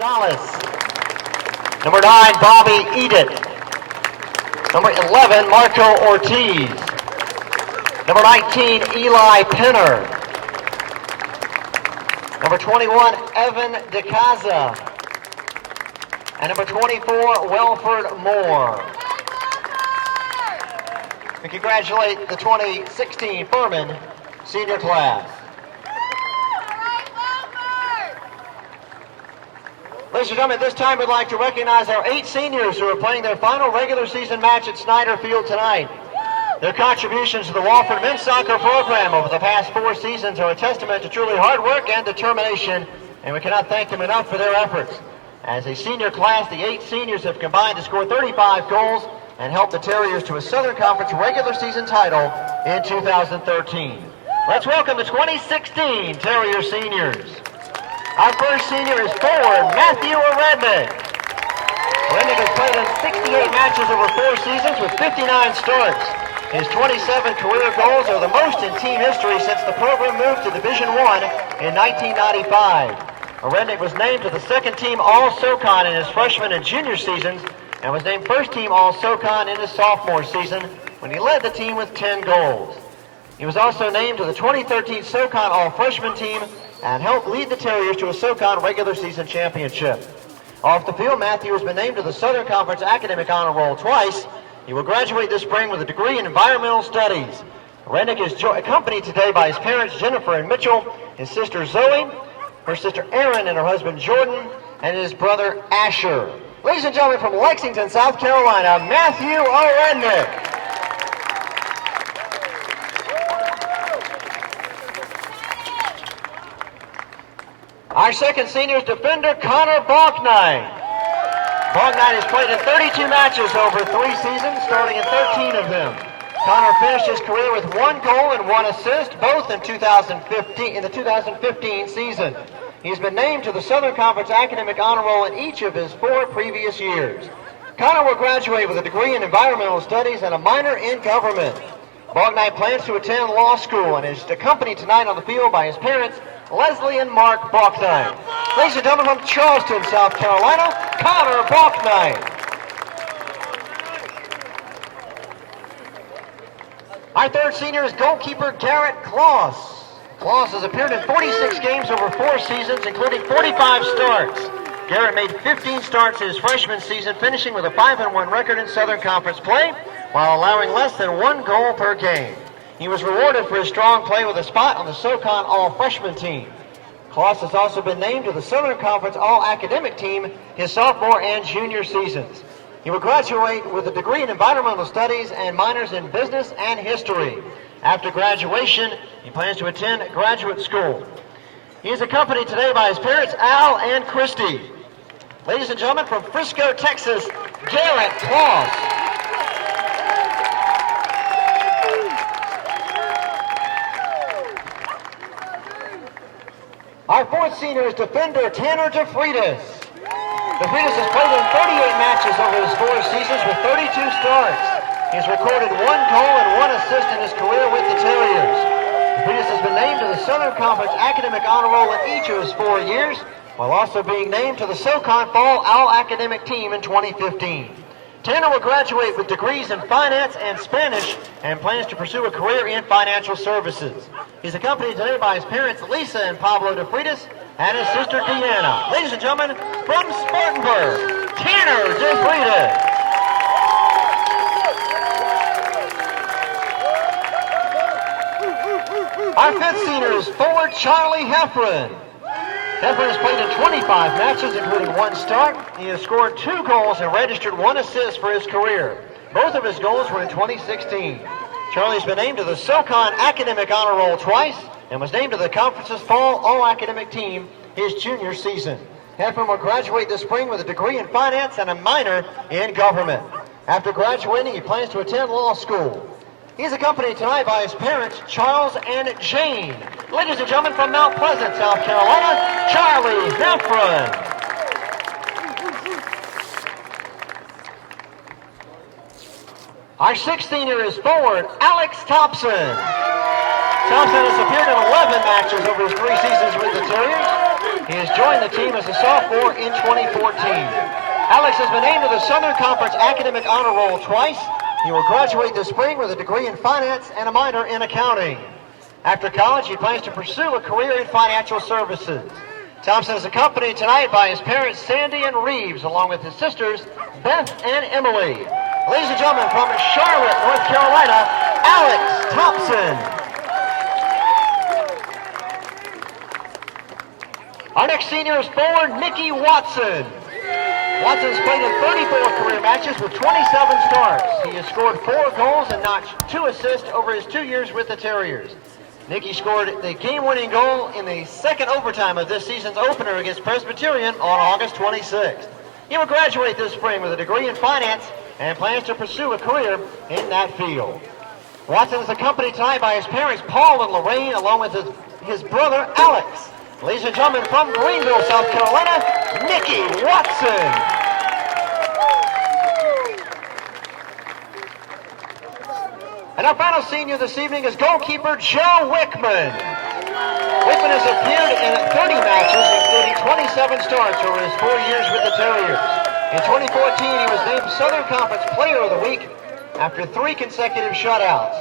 Gonzalez. Number 9, Bobby Edith. Number 11, Marco Ortiz. Number 19, Eli Penner. Number 21, Evan DeCaza. And number 24, Wofford Moore. We congratulate the 2016 Furman senior class. Ladies and gentlemen, at this time we'd like to recognize our 8 seniors who are playing their final regular season match at Snyder Field tonight. Their contributions to the Wofford men's soccer program over the past 4 seasons are a testament to truly hard work and determination, and we cannot thank them enough for their efforts. As a senior class, the 8 seniors have combined to score 35 goals and help the Terriers to a Southern Conference regular season title in 2013. Let's welcome the 2016 Terrier seniors. Our first senior is forward Matthew Rednick. Rednick has played in 68 matches over 4 seasons with 59 starts. His 27 career goals are the most in team history since the program moved to Division I in 1995. Rednick was named to the second team All-SoCon in his freshman and junior seasons and was named first team All-SoCon in his sophomore season when he led the team with 10 goals. He was also named to the 2013 SoCon All-Freshman team and helped lead the Terriers to a SoCon regular season championship. Off the field, Matthew has been named to the Southern Conference Academic Honor Roll twice. He will graduate this spring with a degree in Environmental Studies. Rednick is accompanied today by his parents, Jennifer and Mitchell, his sister Zoe, her sister Erin and her husband Jordan, and his brother Asher. Ladies and gentlemen, from Lexington, South Carolina, Matthew Rednick. Our second senior is defender Connor Balknight. Balknight has played in 32 matches over 3 seasons, starting in 13 of them. Connor finished his career with 1 goal and 1 assist, both in the 2015 season. He's been named to the Southern Conference Academic Honor Roll in each of his 4 previous years. Connor will graduate with a degree in Environmental Studies and a minor in Government. Balknight plans to attend law school and is accompanied tonight on the field by his parents, Leslie and Mark Balknight. Ladies and gentlemen, from Charleston, South Carolina, Connor Balknight. Our third senior is goalkeeper Garrett Kloss. Kloss has appeared in 46 games over 4 seasons, including 45 starts. Garrett made 15 starts his freshman season, finishing with a 5-1 record in Southern Conference play, while allowing less than 1 goal per game. He was rewarded for his strong play with a spot on the SoCon All-Freshman team. Kloss has also been named to the Southern Conference All-Academic team his sophomore and junior seasons. He will graduate with a degree in Environmental Studies and minors in Business and History. After graduation, he plans to attend graduate school. He is accompanied today by his parents, Al and Christy. Ladies and gentlemen, from Frisco, Texas, Garrett Kloss. Our fourth senior is defender Tanner DeFreitas. DeFreitas has played in 38 matches over his 4 seasons with 32 starts. He's recorded 1 goal and 1 assist in his career with the Terriers. DeFreitas has been named to the Southern Conference Academic Honor Roll in each of his 4 years, while also being named to the SoCon Fall All-Academic team in 2015. Tanner will graduate with degrees in finance and Spanish and plans to pursue a career in financial services. He's accompanied today by his parents, Lisa and Pablo DeFreitas, and his sister, Deanna. Ladies and gentlemen, from Spartanburg, Tanner DeFreitas. Our fifth senior is forward Charlie Heffron. Heffron has played in 25 matches, including 1 start. He has scored 2 goals and registered 1 assist for his career. Both of his goals were in 2016. Charlie's been named to the SoCon Academic Honor Roll twice and was named to the conference's Fall All-Academic team his junior season. Heffron will graduate this spring with a degree in finance and a minor in government. After graduating, he plans to attend law school. He's accompanied tonight by his parents, Charles and Jane. Ladies and gentlemen, from Mount Pleasant, South Carolina, Charlie Heffron. Our sixth senior is forward Alex Thompson. Thompson has appeared in 11 matches over his 3 seasons with the Terriers. He has joined the team as a sophomore in 2014. Alex has been named to the Southern Conference Academic Honor Roll twice. He will graduate this spring with a degree in finance and a minor in accounting. After college, he plans to pursue a career in financial services. Thompson is accompanied tonight by his parents, Sandy and Reeves, along with his sisters, Beth and Emily. Ladies and gentlemen, from Charlotte, North Carolina, Alex Thompson. Our next senior is forward Nikki Watson. Watson has played in 34 career matches with 27 starts. He has scored 4 goals and notched 2 assists over his 2 years with the Terriers. Nikki scored the game-winning goal in the second overtime of this season's opener against Presbyterian on August 26th. He will graduate this spring with a degree in finance and plans to pursue a career in that field. Watson is accompanied tonight by his parents, Paul and Lorraine, along with his brother, Alex. Ladies and gentlemen, from Greenville, South Carolina, Nikki Watson. And our final senior this evening is goalkeeper Joe Wickman. Wickman has appeared in 30 matches, including 27 starts over his 4 years with the Terriers. In 2014, he was named Southern Conference Player of the Week after 3 consecutive shutouts.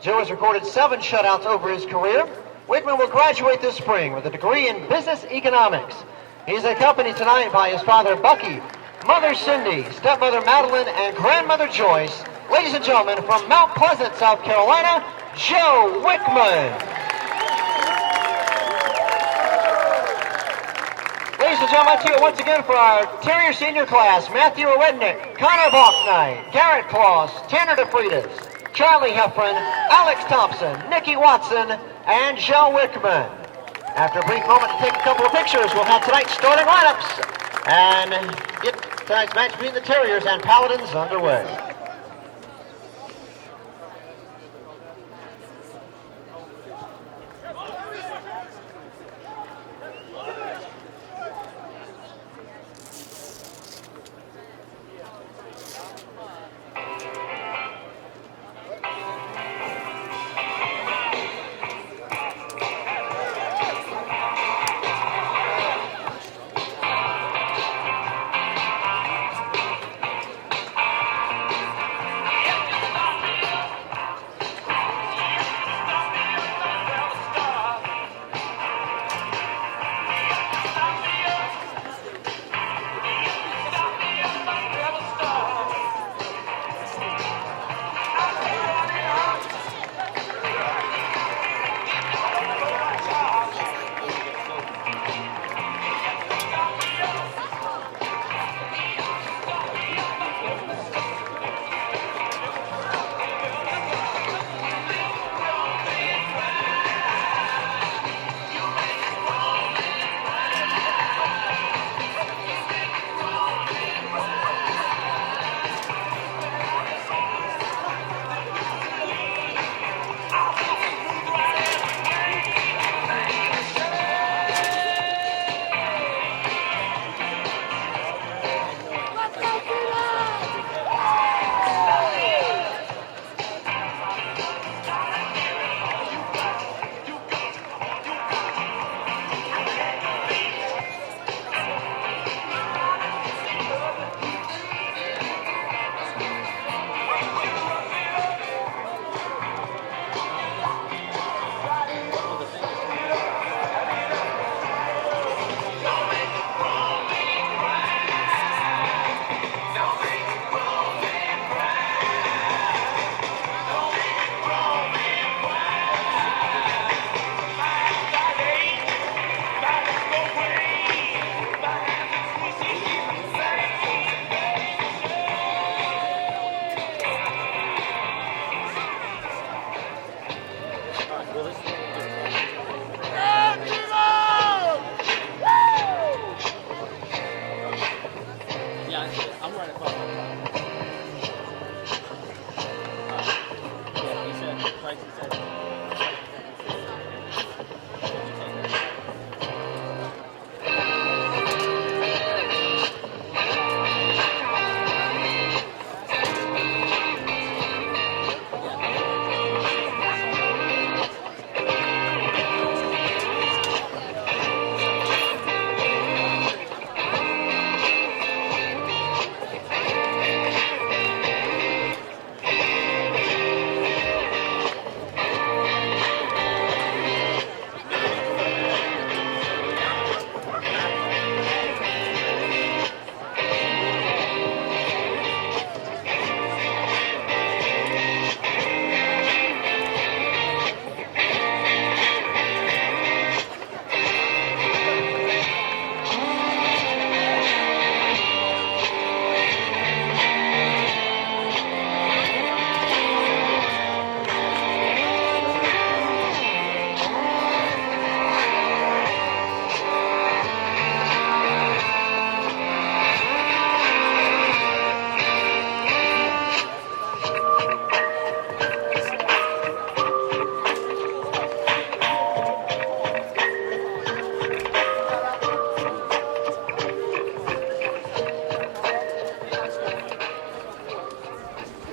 Joe has recorded 7 shutouts over his career. Wickman will graduate this spring with a degree in business economics. He's accompanied tonight by his father, Bucky, mother, Cindy, stepmother, Madeline, and grandmother, Joyce. Ladies and gentlemen, from Mount Pleasant, South Carolina, Joe Wickman. Ladies and gentlemen, I you once again for our Terrier senior class, Matthew Rednick, Connor Bachknight, Garrett Claus, Tanner DeFreitas, Charlie Heffron, Alex Thompson, Nikki Watson, and Joe Wickman. After a brief moment to take a couple of pictures, we'll have tonight's starting lineups and get tonight's match between the Terriers and Paladins underway.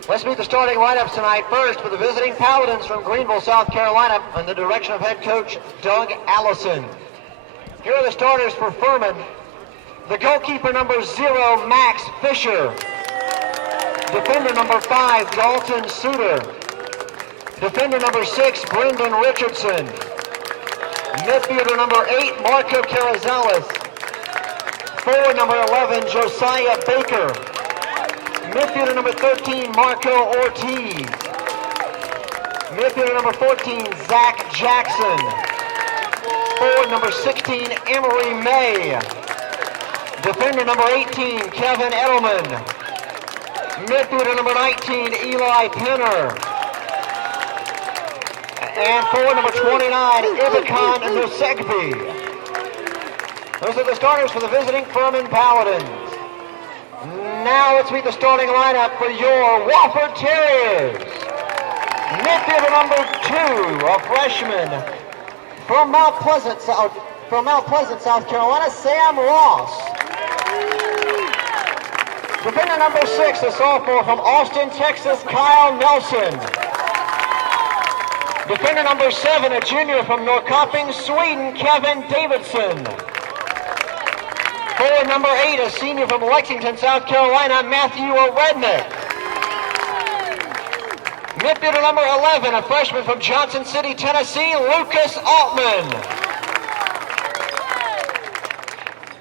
Let's meet the starting lineups tonight. First, for the visiting Paladins from Greenville, South Carolina, under the direction of head coach Doug Allison. Here are the starters for Furman. The goalkeeper, number 0, Max Fisher. Defender number 5, Dalton Suter. Defender number 6, Brendan Richardson. Midfielder number 8, Marco Carrizales. Forward number 11, Josiah Baker. Midfielder number 13, Marco Ortiz. Midfielder number 14, Zach Jackson. Forward number 16, Emery May. Defender number 18, Kevin Edelman. Midfielder number 19, Eli Penner. And forward number 29, Ivakan Nusegbi. Those are the starters for the visiting Furman Paladins. Now let's meet the starting lineup for your Wofford Terriers. Midfielder number 2, a freshman from Mount Pleasant, South Carolina, Sam Ross. Defender number 6, a sophomore from Austin, Texas, Kyle Nelson. Defender number 7, a junior from Norrköping, Sweden, Kevin Davidson. Forward number 8, a senior from Lexington, South Carolina, Matthew Rednick. Midfielder number 11, a freshman from Johnson City, Tennessee, Lucas Altman.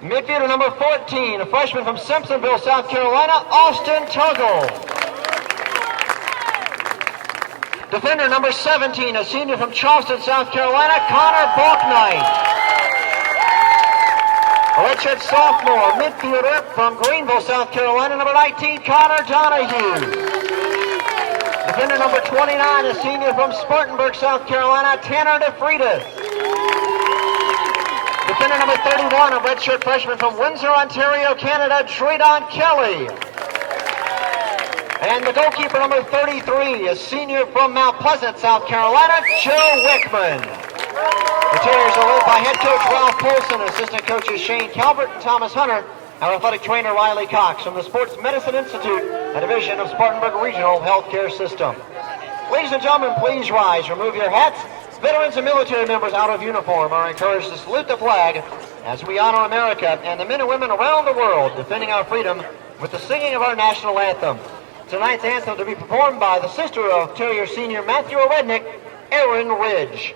Midfielder number 14, a freshman from Simpsonville, South Carolina, Austin Tuggle. Defender number 17, a senior from Charleston, South Carolina, Connor Balknight. A redshirt sophomore midfielder from Greenville, South Carolina, number 19, Connor Donahue. Defender number 29, a senior from Spartanburg, South Carolina, Tanner DeFreitas. Defender number 31, a redshirt freshman from Windsor, Ontario, Canada, Dredon Kelly. And the goalkeeper number 33, a senior from Mount Pleasant, South Carolina, Joe Wickman. The Terriers are led by head coach Ralph Polson, assistant coaches Shane Calvert and Thomas Hunter, our athletic trainer Riley Cox from the Sports Medicine Institute, a division of Spartanburg Regional Healthcare System. Ladies and gentlemen, please rise, remove your hats. Veterans and military members out of uniform are encouraged to salute the flag as we honor America and the men and women around the world defending our freedom with the singing of our national anthem. Tonight's anthem to be performed by the sister of Terrier senior Matthew Rednick, Erin Ridge.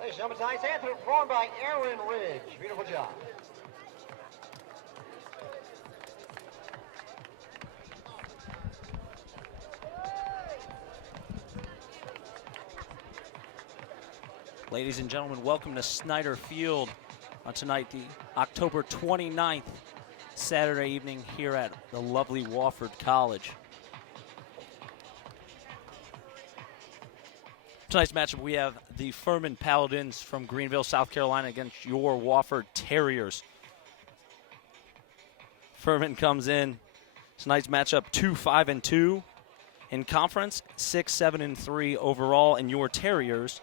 Ladies and gentlemen, tonight's anthem performed by Erin Ridge. Beautiful job. Ladies and gentlemen, welcome to Snyder Field on tonight, the October 29th, Saturday evening here at the lovely Wofford College. Tonight's matchup, we have the Furman Paladins from Greenville, South Carolina against your Wofford Terriers. Furman comes in tonight's matchup 2-5-2 in conference, 6-7-3 overall, and your Terriers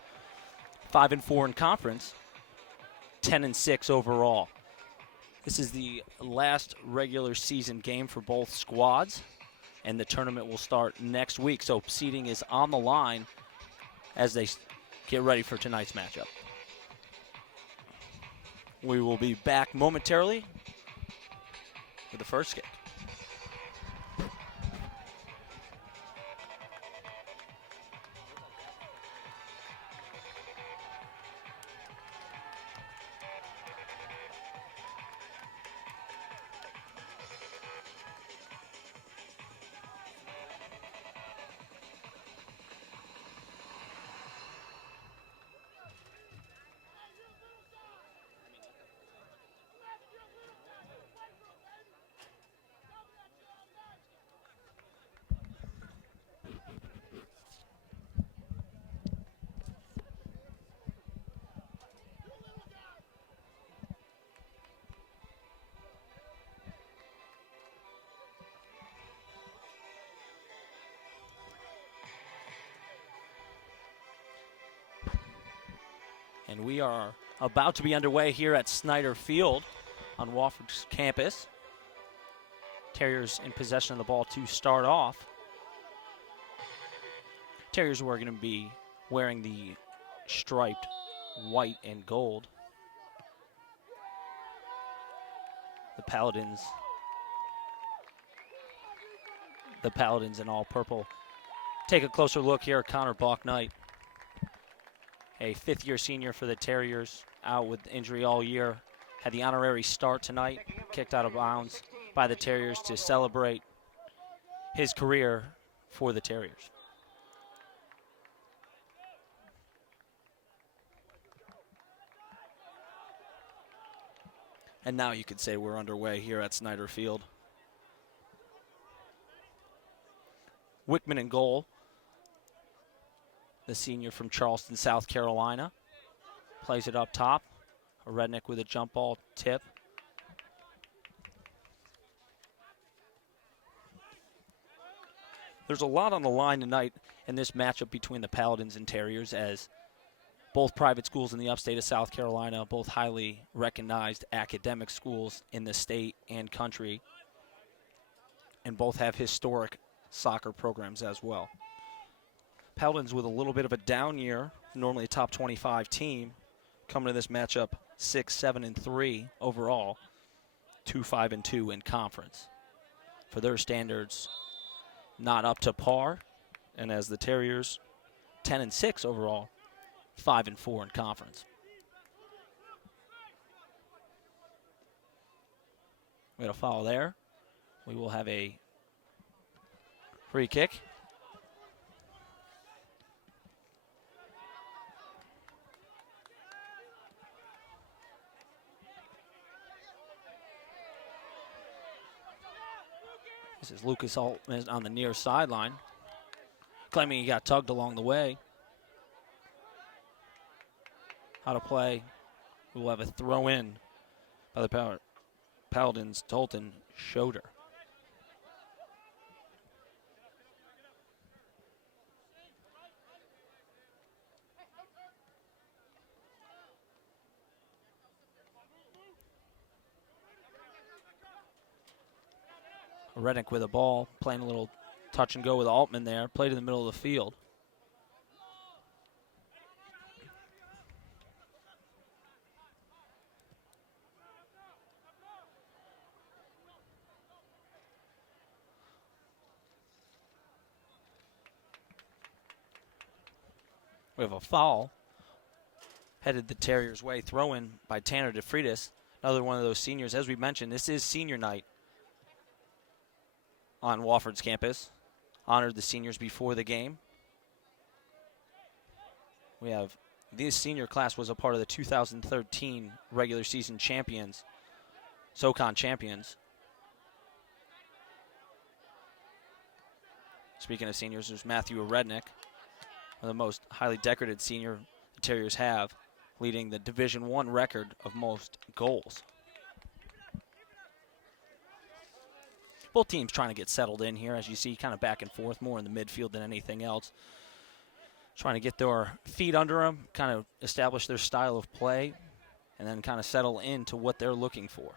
5-4 in conference, 10-6 overall. This is the last regular season game for both squads, and the tournament will start next week. So seeding is on the line as they get ready for tonight's matchup. We will be back momentarily with the first kick. And we are about to be underway here at Snyder Field on Wofford's campus. Terriers in possession of the ball to start off. Terriers are going to be wearing the striped white and gold. The Paladins in all purple. Take a closer look here at Connor Balknight, a fifth-year senior for the Terriers, out with injury all year. Had the honorary start tonight, kicked out of bounds by the Terriers to celebrate his career for the Terriers. And now you could say we're underway here at Snyder Field. Wickman in goal, the senior from Charleston, South Carolina. Plays it up top. A Redneck with a jump ball tip. There's a lot on the line tonight in this matchup between the Paladins and Terriers, as both private schools in the upstate of South Carolina, both highly recognized academic schools in the state and country, and both have historic soccer programs as well. Paladins with a little bit of a down year, normally a top 25 team, coming to this matchup 6-7-3 overall, 2-5-2 in conference. For their standards, not up to par, and as the Terriers, 10-6 overall, 5-4 in conference. We got a foul there. We will have a free kick. This is Lucas Altman on the near sideline, claiming he got tugged along the way. How to play. We will have a throw in by the Paladins, Tolton Schroeder. Reddick with a ball, playing a little touch and go with Altman there. Played in the middle of the field. We have a foul headed the Terriers' way. Throw in by Tanner DeFreitas, another one of those seniors. As we mentioned, this is senior night on Wofford's campus. Honored the seniors before the game. We have This senior class was a part of the 2013 regular season champions, SoCon champions. Speaking of seniors, there's Matthew Rednick, one of the most highly decorated senior the Terriers have, leading the Division I record of most goals. Both teams trying to get settled in here, as you see, kind of back and forth more in the midfield than anything else. Trying to get their feet under them, kind of establish their style of play, and then kind of settle into what they're looking for.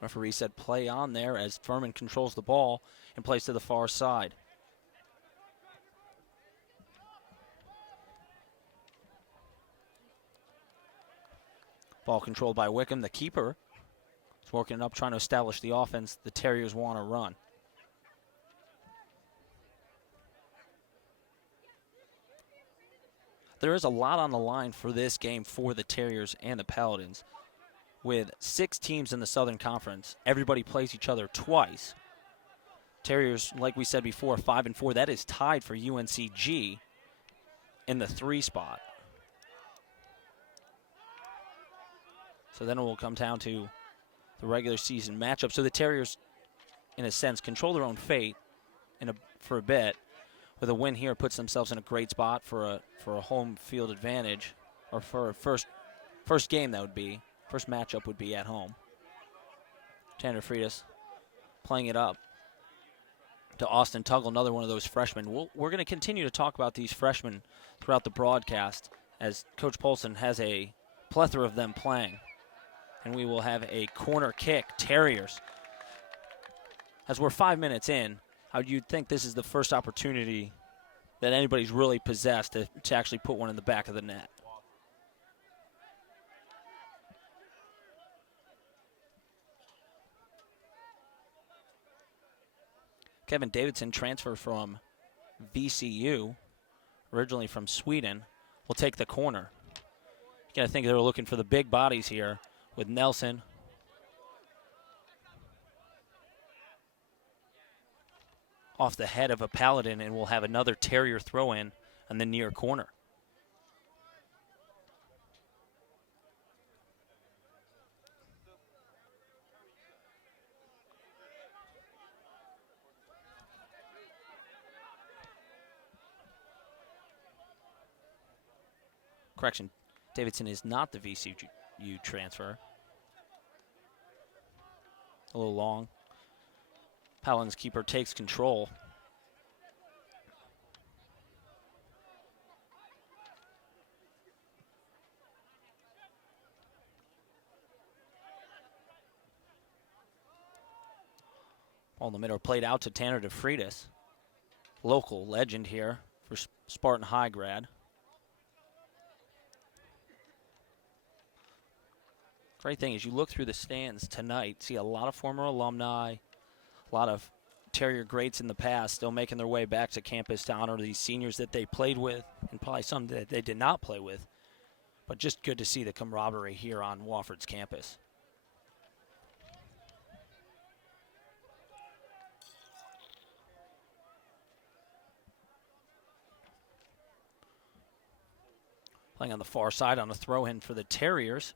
Referee said play on there as Furman controls the ball and plays to the far side. Ball controlled by Wickham. The keeper is working it up, trying to establish the offense the Terriers want to run. There is a lot on the line for this game for the Terriers and the Paladins. With 6 teams in the Southern Conference, everybody plays each other twice. Terriers, like we said before, 5-4. That is tied for UNCG in the 3 spot. So then it will come down to the regular season matchup. So the Terriers, in a sense, control their own fate for a bit. With a win here, puts themselves in a great spot for a home field advantage, or for a first game that would be. First matchup would be at home. Tanner Freitas playing it up to Austin Tuggle, another one of those freshmen. We're going to continue to talk about these freshmen throughout the broadcast as Coach Polson has a plethora of them playing. And we will have a corner kick, Terriers. As we're 5 minutes in, you'd think this is the first opportunity that anybody's really possessed to actually put one in the back of the net. Kevin Davidson, transfer from VCU, originally from Sweden, will take the corner. You got to think they were looking for the big bodies here with Nelson. Off the head of a Paladin, and we'll have another Terrier throw-in on the near corner. Correction, Davidson is not the VCU transfer. A little long. Paladin's keeper takes control. Ball in the middle, played out to Tanner DeFreitas. Local legend here for Spartan High grad. Great thing is you look through the stands tonight, see a lot of former alumni, a lot of Terrier greats in the past still making their way back to campus to honor these seniors that they played with, and probably some that they did not play with. But just good to see the camaraderie here on Wofford's campus. Playing on the far side on a throw-in for the Terriers.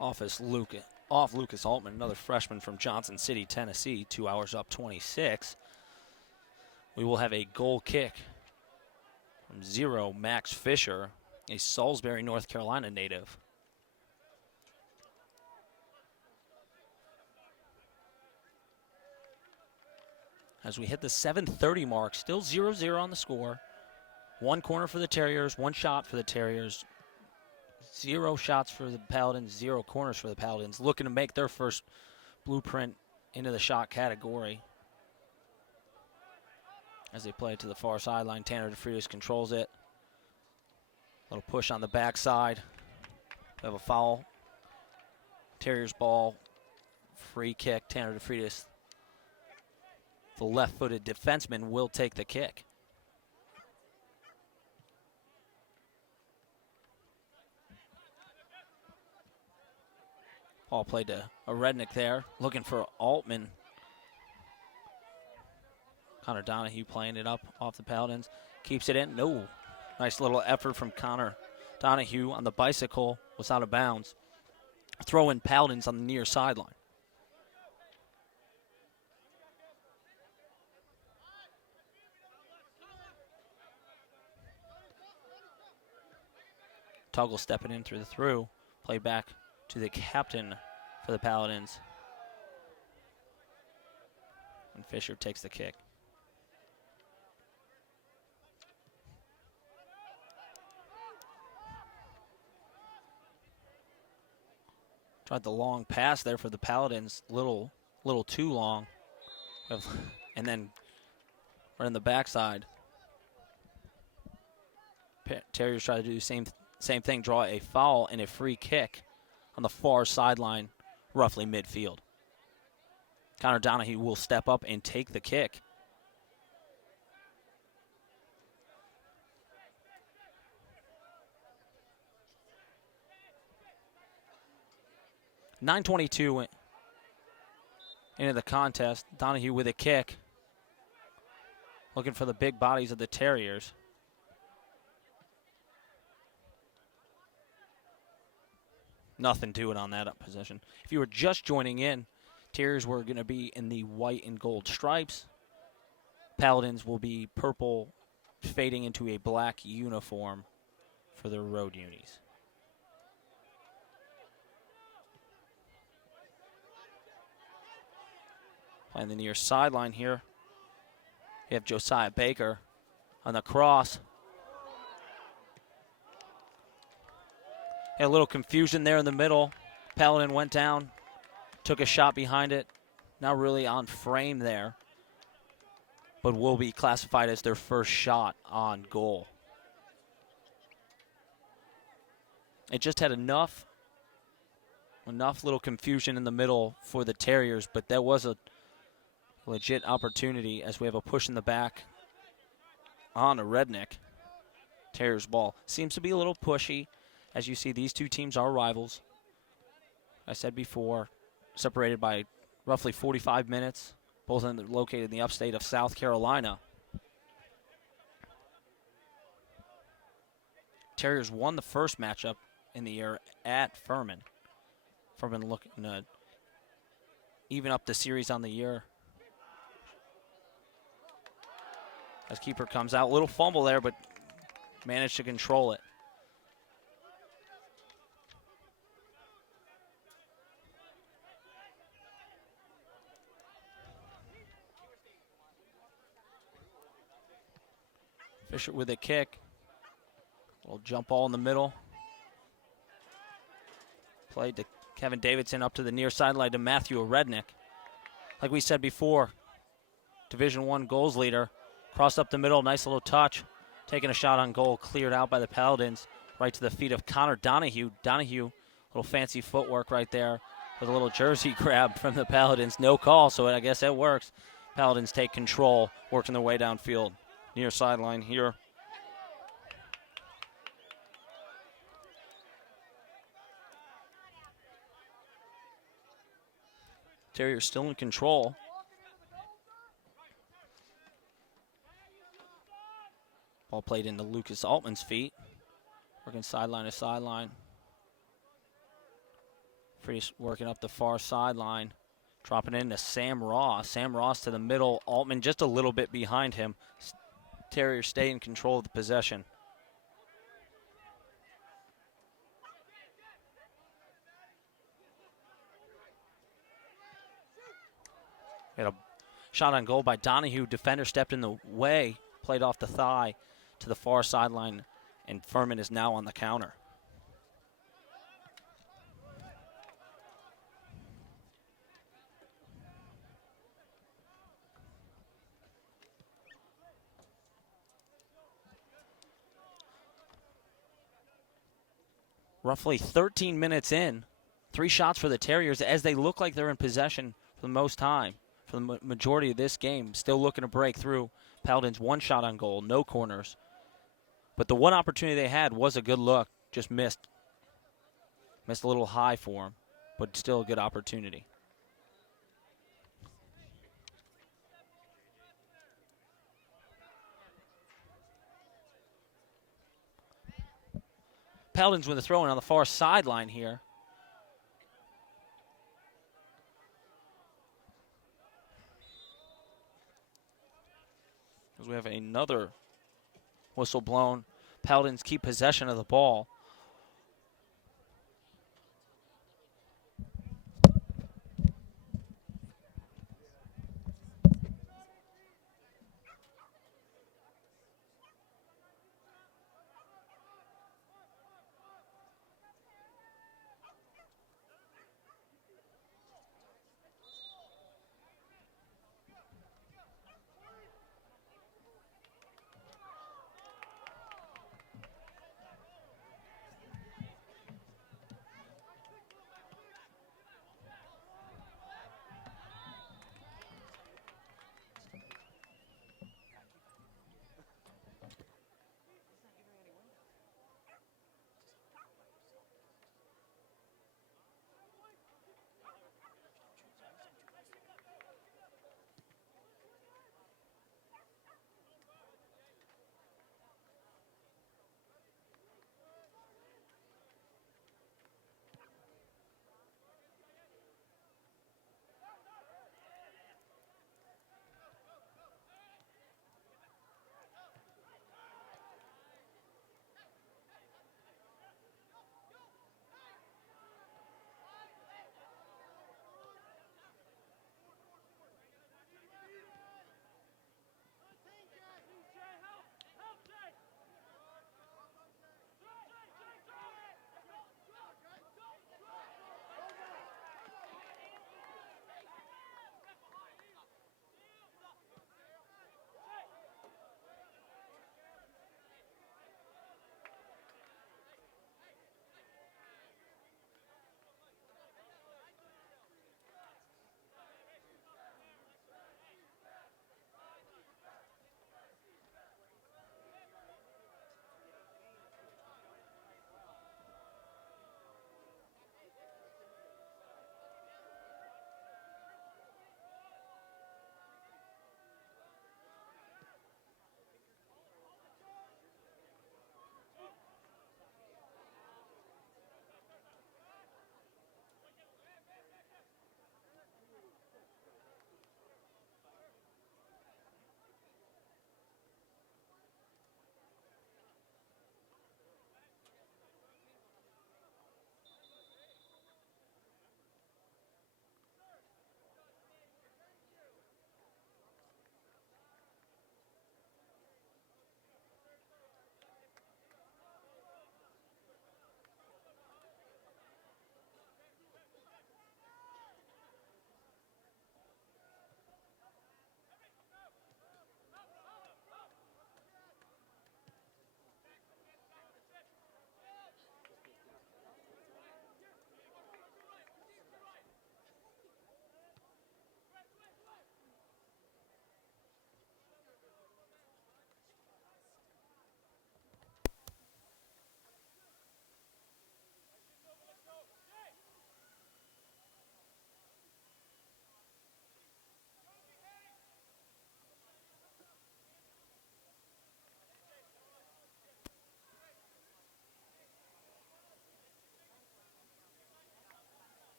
Off Lucas Altman, another freshman from Johnson City, Tennessee, 2 hours up 26. We will have a goal kick from 0, Max Fisher, a Salisbury, North Carolina native. As we hit the 7:30 mark, still 0-0 on the score. 1 corner for the Terriers, 1 shot for the Terriers. 0 shots for the Paladins, 0 corners for the Paladins. Looking to make their first blueprint into the shot category. As they play it to the far sideline, Tanner DeFreitas controls it. Little push on the backside. We have a foul. Terriers ball, free kick. Tanner DeFreitas The left-footed defenseman will take the kick. Ball played to a Rednick there, looking for Altman. Connor Donahue playing it up off the Paladins. Keeps it in. No. Nice little effort from Connor Donahue on the bicycle. Was out of bounds. Throw in Paladins on the near sideline. Tuggle stepping in through the through. Play back to the captain for the Paladins. And Fisher takes the kick. Tried the long pass there for the Paladins. Little too long. And then right on the backside. Terriers try to do the same thing, draw a foul and a free kick on the far sideline, roughly midfield. Connor Donahue will step up and take the kick. .922 into the contest. Donahue with a kick. Looking for the big bodies of the Terriers. Nothing doing on that up position. If you were just joining in, Terriers were going to be in the white and gold stripes. Paladins will be purple, fading into a black uniform for their road unis. Playing the near sideline here. You have Josiah Baker on the cross. Had a little confusion there in the middle. Paladin went down, took a shot behind it. Not really on frame there, but will be classified as their first shot on goal. It just had enough little confusion in the middle for the Terriers, but there was a legit opportunity as we have a push in the back on a Rednick. Terriers ball. Seems to be a little pushy. As you see, these two teams are rivals. I said before, separated by roughly 45 minutes, both located in the upstate of South Carolina. Terriers won the first matchup in the year at Furman. Furman looking to even up the series on the year. As keeper comes out, little fumble there, but managed to control it. Fisher with a kick. Little jump ball in the middle. Played to Kevin Davidson up to the near sideline to Matthew Rednick. Like we said before, Division I goals leader. Crossed up the middle, nice little touch. Taking a shot on goal, cleared out by the Paladins. Right to the feet of Connor Donahue. Donahue, little fancy footwork right there with a little jersey grab from the Paladins. No call, so I guess it works. Paladins take control, working their way downfield. Near sideline here. Terriers still in control. Ball played into Lucas Altman's feet. Working sideline to sideline. Freeze working up the far sideline. Dropping into Sam Ross. Sam Ross to the middle. Altman just a little bit behind him. Terriers stay in control of the possession. Had a shot on goal by Donahue. Defender stepped in the way, played off the thigh to the far sideline, and Furman is now on the counter. Roughly 13 minutes in, 3 shots for the Terriers as they look like they're in possession for the most time. for the majority of this game, still looking to break through. Paladins 1 shot on goal, no corners. But the one opportunity they had was a good look, just missed. Missed a little high for him, but still a good opportunity. Paladins with a throw in on the far sideline here. As we have another whistle blown. Paladins keep possession of the ball.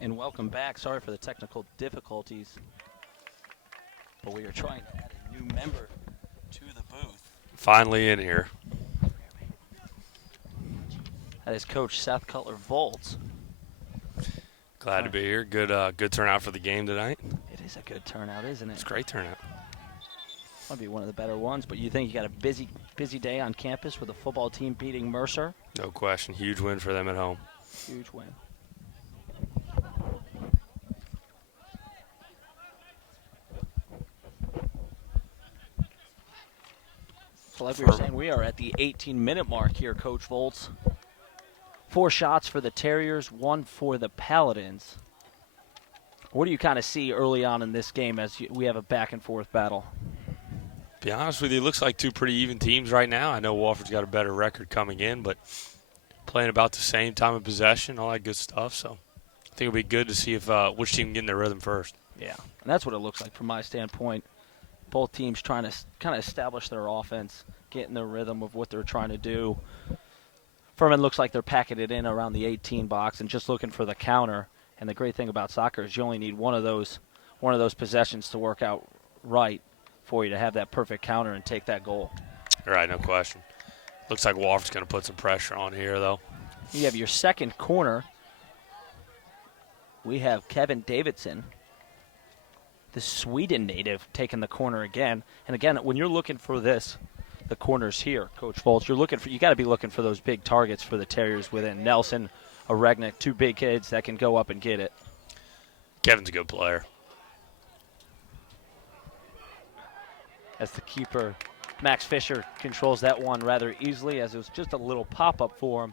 And welcome back. Sorry for the technical difficulties, but we are trying to add a new member to the booth. Finally in here. That is Coach Seth Cutler-Volz. Glad to be here. Good turnout for the game tonight. It is a good turnout, isn't it? It's a great turnout. Might be one of the better ones, but you think you got a busy day on campus with the football team beating Mercer? No question. Huge win for them at home. Huge win. So like we were saying, we are at the 18-minute mark here, Coach Volz. 4 shots for the Terriers, 1 for the Paladins. What do you kind of see early on in this game as we have a back-and-forth battle? Be honest with you, it looks like 2 pretty even teams right now. I know Wofford's got a better record coming in, but playing about the same time of possession, all that good stuff. So I think it'll be good to see if which team can get in their rhythm first. Yeah, and that's what it looks like from my standpoint. Both teams trying to kind of establish their offense, get in the rhythm of what they're trying to do. Furman looks like they're packing it in around the 18 box and just looking for the counter. And the great thing about soccer is you only need one of those possessions to work out right for you to have that perfect counter and take that goal. All right, no question. Looks like Wofford's going to put some pressure on here, though. You have your second corner. We have Kevin Davidson, the Sweden native, taking the corner again. And again, when you're looking for this, the corners here, Coach Volz, you got to be looking for those big targets for the Terriers within Nelson, Oregnick, 2 big kids that can go up and get it. Kevin's a good player. As the keeper, Max Fisher, controls that one rather easily as it was just a little pop-up for him.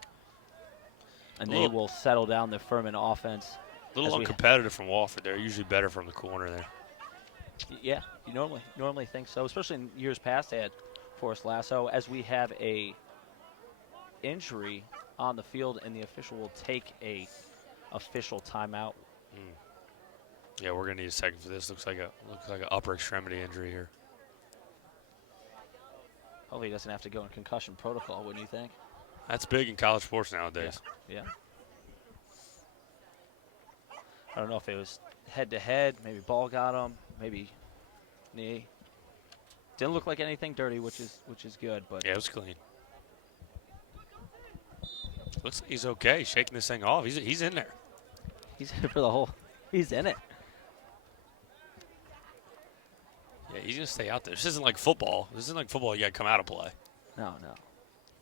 And they will settle down the Furman offense. A little uncompetitive from Wofford. They're usually better from the corner there. Yeah, you normally think so, especially in years past they had Forrest Lasso. As we have a injury on the field, and the official will take a official timeout. Yeah, we're gonna need a second for this. Looks like an upper extremity injury here. Hopefully he doesn't have to go in concussion protocol, wouldn't you think? That's big in college sports nowadays. Yeah. I don't know if it was head-to-head, maybe ball got him, maybe knee. Didn't look like anything dirty, which is good. But yeah, it was clean. Looks like he's okay. He's shaking this thing off. He's in there. He's in it for the whole. He's in it. Yeah, he's gonna stay out there. This isn't like football. This isn't like football. You gotta come out and play. No.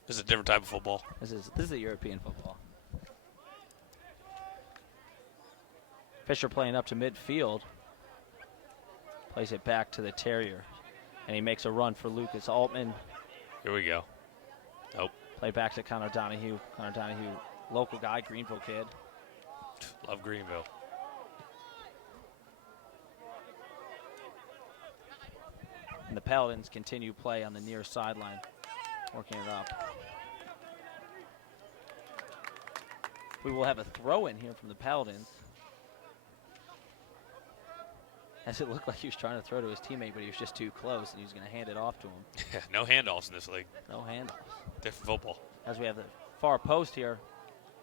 This is a different type of football. This is a European football. Fisher playing up to midfield. Plays it back to the Terrier. And he makes a run for Lucas Altman. Here we go. Nope. Play back to Connor Donahue. Connor Donahue, local guy, Greenville kid. Love Greenville. And the Paladins continue play on the near sideline, working it up. We will have a throw in here from the Paladins. As it looked like he was trying to throw to his teammate, but he was just too close, and he was going to hand it off to him. Yeah, no handoffs in this league. No handoffs. Different football. As we have the far post here,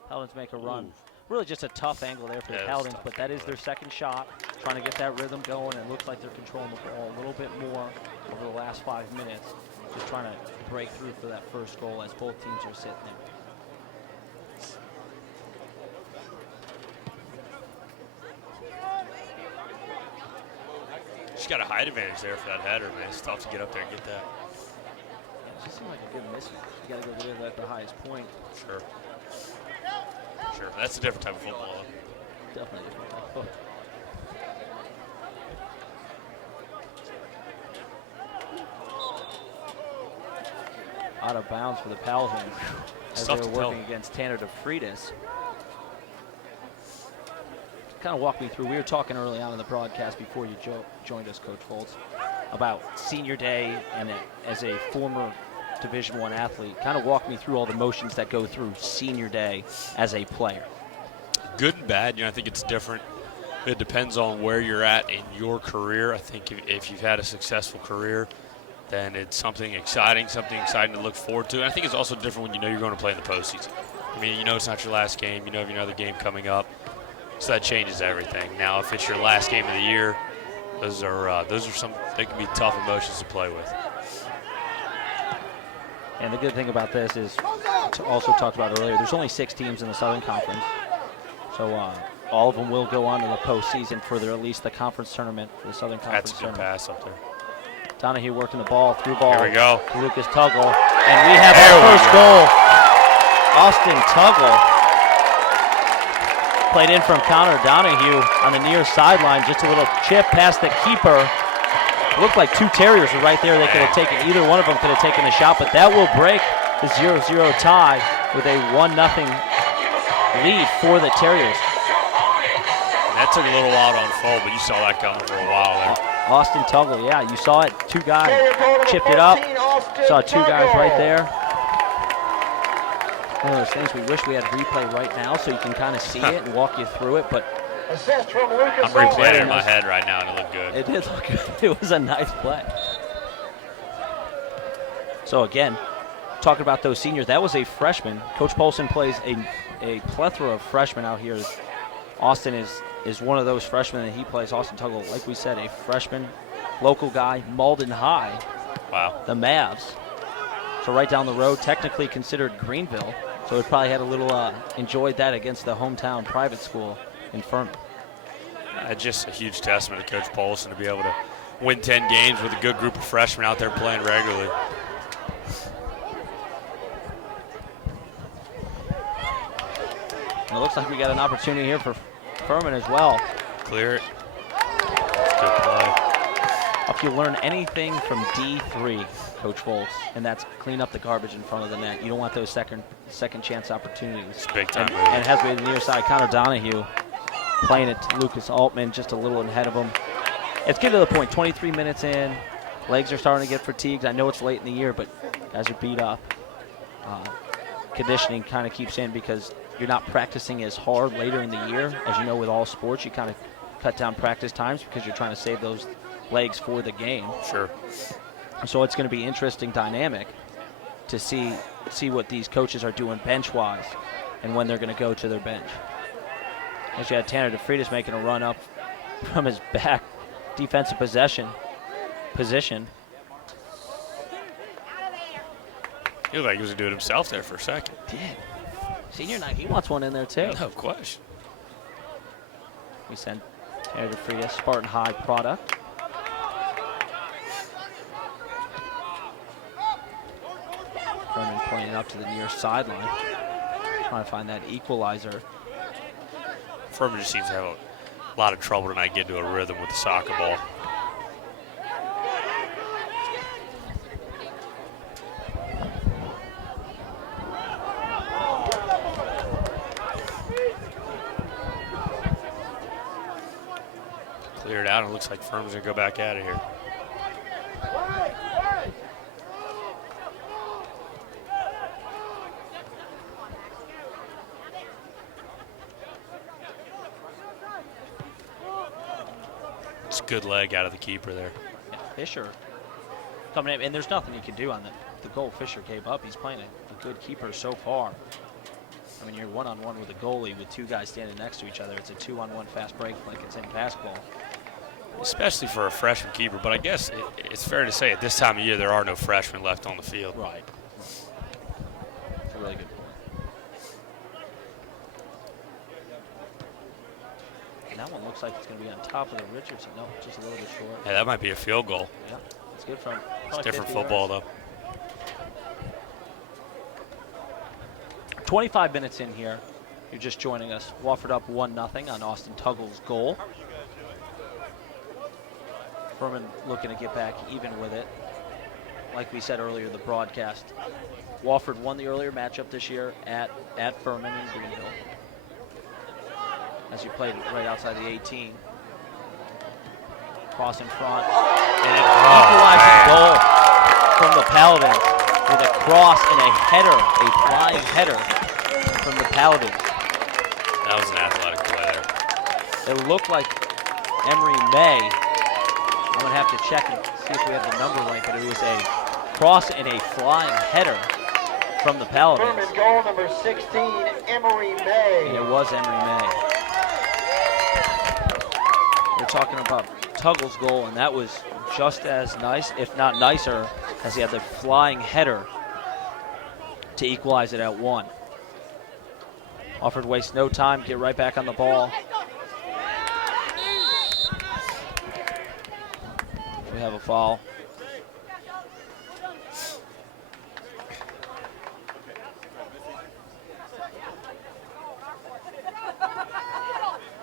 Paladins make a run. Really just a tough angle there for the Paladins, but that is their second shot. Trying to get that rhythm going, and it looks like they're controlling the ball a little bit more over the last 5 minutes. Just trying to break through for that first goal as both teams are sitting there. She's got a height advantage there for that header, man. It's tough to get up there and get that. Yeah, it just seemed like a good mismatch. You got to go get it at the highest point. Sure. That's a different type of football. Definitely different type of football. Out of bounds for the Paladins as they were working against Tanner DeFreitas. Kind of walk me through. We were talking early on in the broadcast before you joined us, Coach Volz, about senior day and as a former Division I athlete. Kind of walk me through all the motions that go through senior day as a player. Good and bad. I think it's different. It depends on where you're at in your career. I think if you've had a successful career, then it's something exciting to look forward to. And I think it's also different when you know you're going to play in the postseason. I mean, you know it's not your last game. You know you have another game coming up. So that changes everything. Now, if it's your last game of the year, those are some. They can be tough emotions to play with. And the good thing about this is, also talked about earlier, there's only 6 teams in the Southern Conference, so all of them will go on to the postseason for at least the conference tournament for the Southern Conference. That's a good pass up there. Donahue working the ball through ball. Here we go. To Lucas Tuggle, and we have our first goal. Austin Tuggle. Played in from Connor Donahue on the near sideline. Just a little chip past the keeper. looked like two Terriers were right there. They could have taken, either one of them could have taken a shot, but that will break the 0-0 tie with a 1-0 lead for the Terriers. That took a little while to unfold, but you saw that coming for a while there. Austin Tuggle, yeah, you saw it. Two guys chipped it up. Saw two guys right there. One of those things we wish we had replay right now so you can kind of see it and walk you through it, but I'm replaying it in my head right now, and it looked good. it did look good. It was a nice play. So again, talking about those seniors, that was a freshman. Coach Polson plays a plethora of freshmen out here. Austin is one of those freshmen that he plays. Austin Tuggle, like we said, a freshman, local guy, Malden High. Wow. The Mavs. So right down the road, technically considered Greenville. So it probably had a little, enjoyed that against the hometown private school in Furman. Just a huge testament to Coach Polson to be able to win 10 games with a good group of freshmen out there playing regularly. And it looks like we got an opportunity here for Furman as well. Clear it. Good play. If you learn anything from D3, Coach Volz, and that's clean up the garbage in front of the net. You don't want those second chance opportunities. It's big time. And it has to be the near side. Connor Donahue playing it to Lucas Altman just a little ahead of him. It's getting to the point, 23 minutes in. Legs are starting to get fatigued. I know it's late in the year, but guys are beat up. Conditioning kind of keeps in because you're not practicing as hard later in the year. As you know, with all sports, you kind of cut down practice times because you're trying to save those legs for the game. Sure. So it's going to be interesting dynamic to see what these coaches are doing bench-wise and when they're going to go to their bench. As you had Tanner DeFreitas making a run up from his back defensive position. He looked like he was doing it himself there for a second. Did. Senior night, he wants one in there too. No question. We send Tanner DeFreitas, Spartan High product. Furman pointing up to the near sideline, trying to find that equalizer. Furman just seems to have a lot of trouble tonight getting to a rhythm with the soccer ball. Clear it out, and it looks like Furman's going to go back out of here. It's a good leg out of the keeper there. Yeah, Fisher coming in, and there's nothing he can do on the goal Fisher gave up. He's playing a good keeper so far. I mean, you're one-on-one with a goalie with two guys standing next to each other. It's a two-on-one fast break like it's in basketball. Especially for a freshman keeper, but I guess it's fair to say at this time of year there are no freshmen left on the field. Right. It's a really good point. And that one looks like it's going to be on top of the Richardson. No, just a little bit short. Yeah, that might be a field goal. Yeah, it's good for him. It's different football, though. 25 minutes in here. You're just joining us. Wofford up 1-0 on Austin Tuggle's goal. Furman looking to get back even with it. Like we said earlier, the broadcast. Wofford won the earlier matchup this year at Furman in Greenville. As you played right outside the 18. Cross in front. And an equalizing goal from the Paladins with a cross and a header, a flying header from the Paladins. That was an athletic play there. It looked like Emery May. I'm going to have to check and see if we have the number right, but it was a cross and a flying header from the Paladins. Furman goal number 16, Emery May. And it was Emery May. We're talking about Tuggle's goal, and that was just as nice, if not nicer, as he had the flying header to equalize it at 1. Wofford wastes no time, get right back on the ball. We have a foul.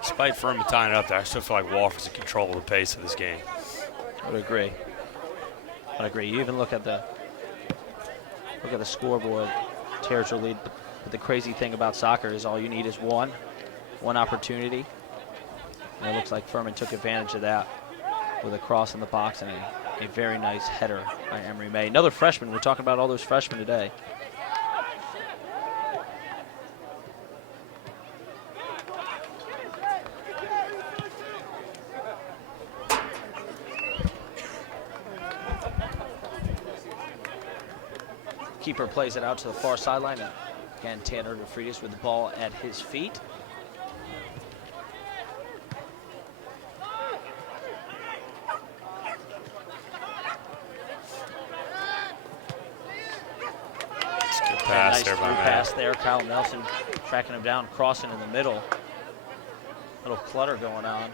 Despite Furman tying it up there, I still feel like Wofford's in control of the pace of this game. I would agree. You even look at the scoreboard. Terriers will lead. But the crazy thing about soccer is all you need is one opportunity. And it looks like Furman took advantage of that with a cross in the box and a very nice header by Emery May. Another freshman. We're talking about all those freshmen today. Keeper plays it out to the far sideline. And again, Tanner DeFreitas with the ball at his feet. Good pass nice there by pass there. Kyle Nelson tracking him down, crossing in the middle. Little clutter going on.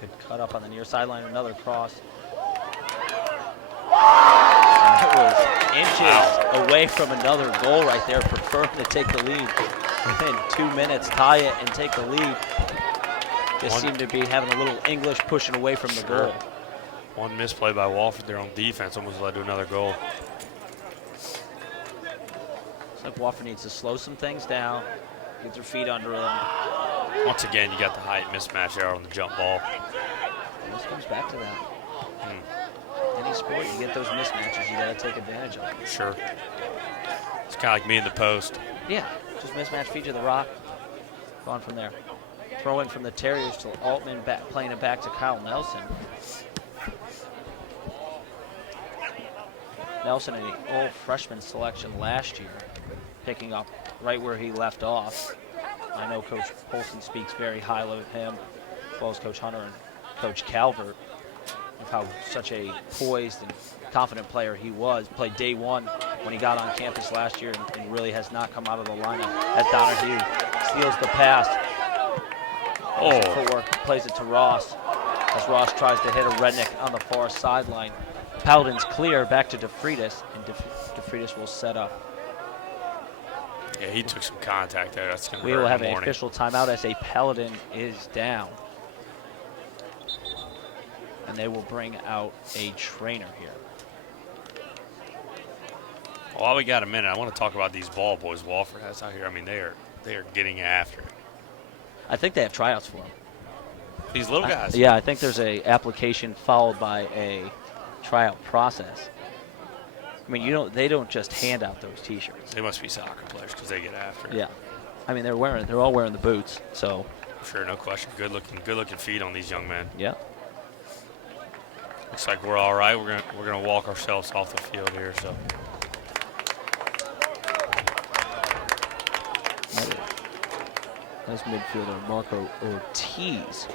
Good cut up on the near sideline. Another cross. And it was inches away from another goal right there for Furman to take the lead. Within 2 minutes, tie it and take the lead. Just seemed to be having a little English pushing away from the goal. One misplay by Wofford there on defense almost led to another goal. It's like Wofford needs to slow some things down, get their feet under them. Once again, you got the height mismatch there on the jump ball. And this comes back to that. Any sport, you get those mismatches, you got to take advantage of them. Sure. It's kind of like me in the post. Yeah, just mismatch feet to the rock. Go on from there. Throw in from the Terriers to Altman, playing it back to Kyle Nelson. Nelson, an old freshman selection last year, picking up right where he left off. I know Coach Polson speaks very highly of him, as well as Coach Hunter and Coach Calvert, of how such a poised and confident player he was. Played day one when he got on campus last year and really has not come out of the lineup. As Donahue steals the pass. Footwork, plays it to Ross. As Ross tries to hit a Rednick on the far sideline. Paladins clear back to DeFreitas, and DeFreitas will set up. Yeah, he took some contact there. That's going to We will have an official timeout as a Paladin is down. And they will bring out a trainer here. While we got a minute, I want to talk about these ball boys Wofford has out here. I mean, they are getting after it. I think they have tryouts for them. These little guys. Yeah, I think there's a application followed by a tryout process. I mean, they don't just hand out those T-shirts. They must be soccer players because they get after it. Yeah, I mean they're all wearing the boots. So sure, no question. Good looking feet on these young men. Yeah. Looks like we're all right. We're gonna walk ourselves off the field here. So. Nice midfielder Marco Ortiz,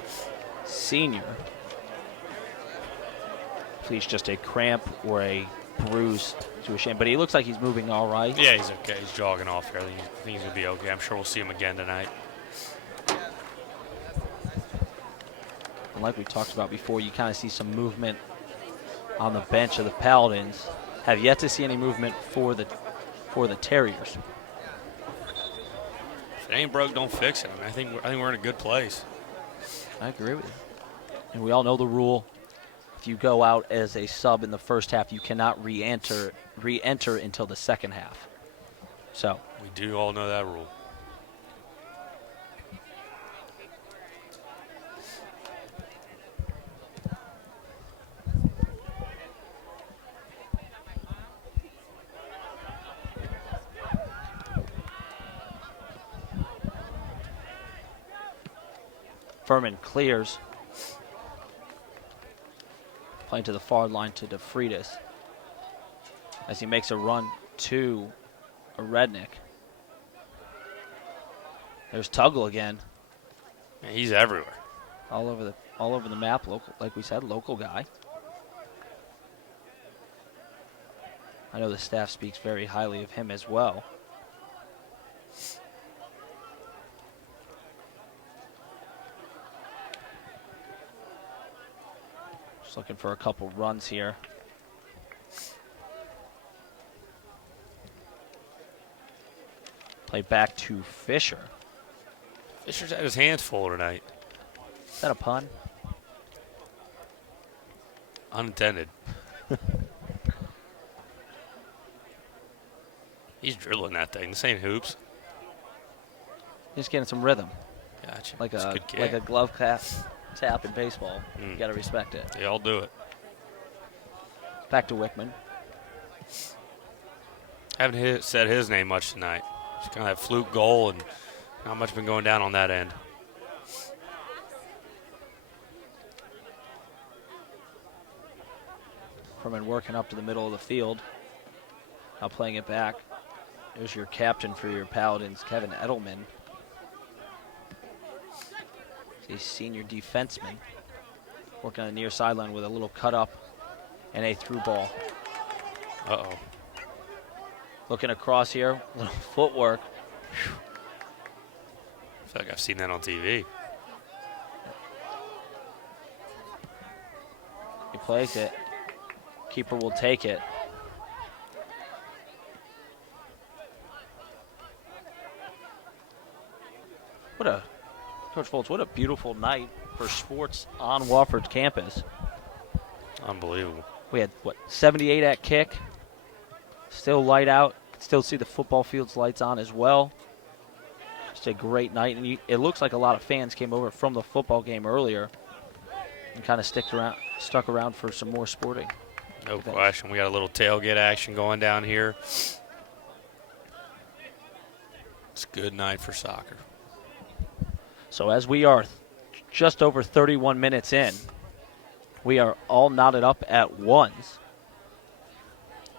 senior. Please, just a cramp or a bruise to a shin, but he looks like he's moving all right. Yeah, he's okay. He's jogging off here. I think he's gonna be okay. I'm sure we'll see him again tonight. And like we talked about before, you kind of see some movement on the bench of the Paladins. Have yet to see any movement for the Terriers. If it ain't broke, don't fix it. I think we're in a good place. I agree with you. And we all know the rule. If you go out as a sub in the first half, you cannot re-enter until the second half. So we do all know that rule. Furman clears. Playing to the far line to DeFreitas as he makes a run to a Rednick. There's Tuggle again. Man, he's everywhere. All over the map, local, like we said, local guy. I know the staff speaks very highly of him as well. Looking for a couple runs here. Play back to Fisher. Fisher's had his hands full tonight. Is that a pun? Unintended. He's dribbling that thing. This ain't hoops. Just getting some rhythm. Gotcha. Like That's a good kick. like a glove tap in baseball. You got to respect it. They all do it. Back to Wickman. Haven't said his name much tonight. It's kind of that fluke goal, and not much been going down on that end. Furman working up to the middle of the field. Now playing it back. There's your captain for your Paladins, Kevin Edelman. He's a senior defenseman. Working on the near sideline with a little cut up and a through ball. Uh-oh. Looking across here, little footwork. I feel like I've seen that on TV. He plays it. Keeper will take it. Coach Foltz, what a beautiful night for sports on Wofford's campus. Unbelievable. We had, 78 at kick. Still light out. Still see the football field's lights on as well. Just a great night. And it looks like a lot of fans came over from the football game earlier and kind of stuck around for some more sporting. No events. question. We got a little tailgate action going down here. It's a good night for soccer. So as we are just over 31 minutes in, we are all knotted up at ones.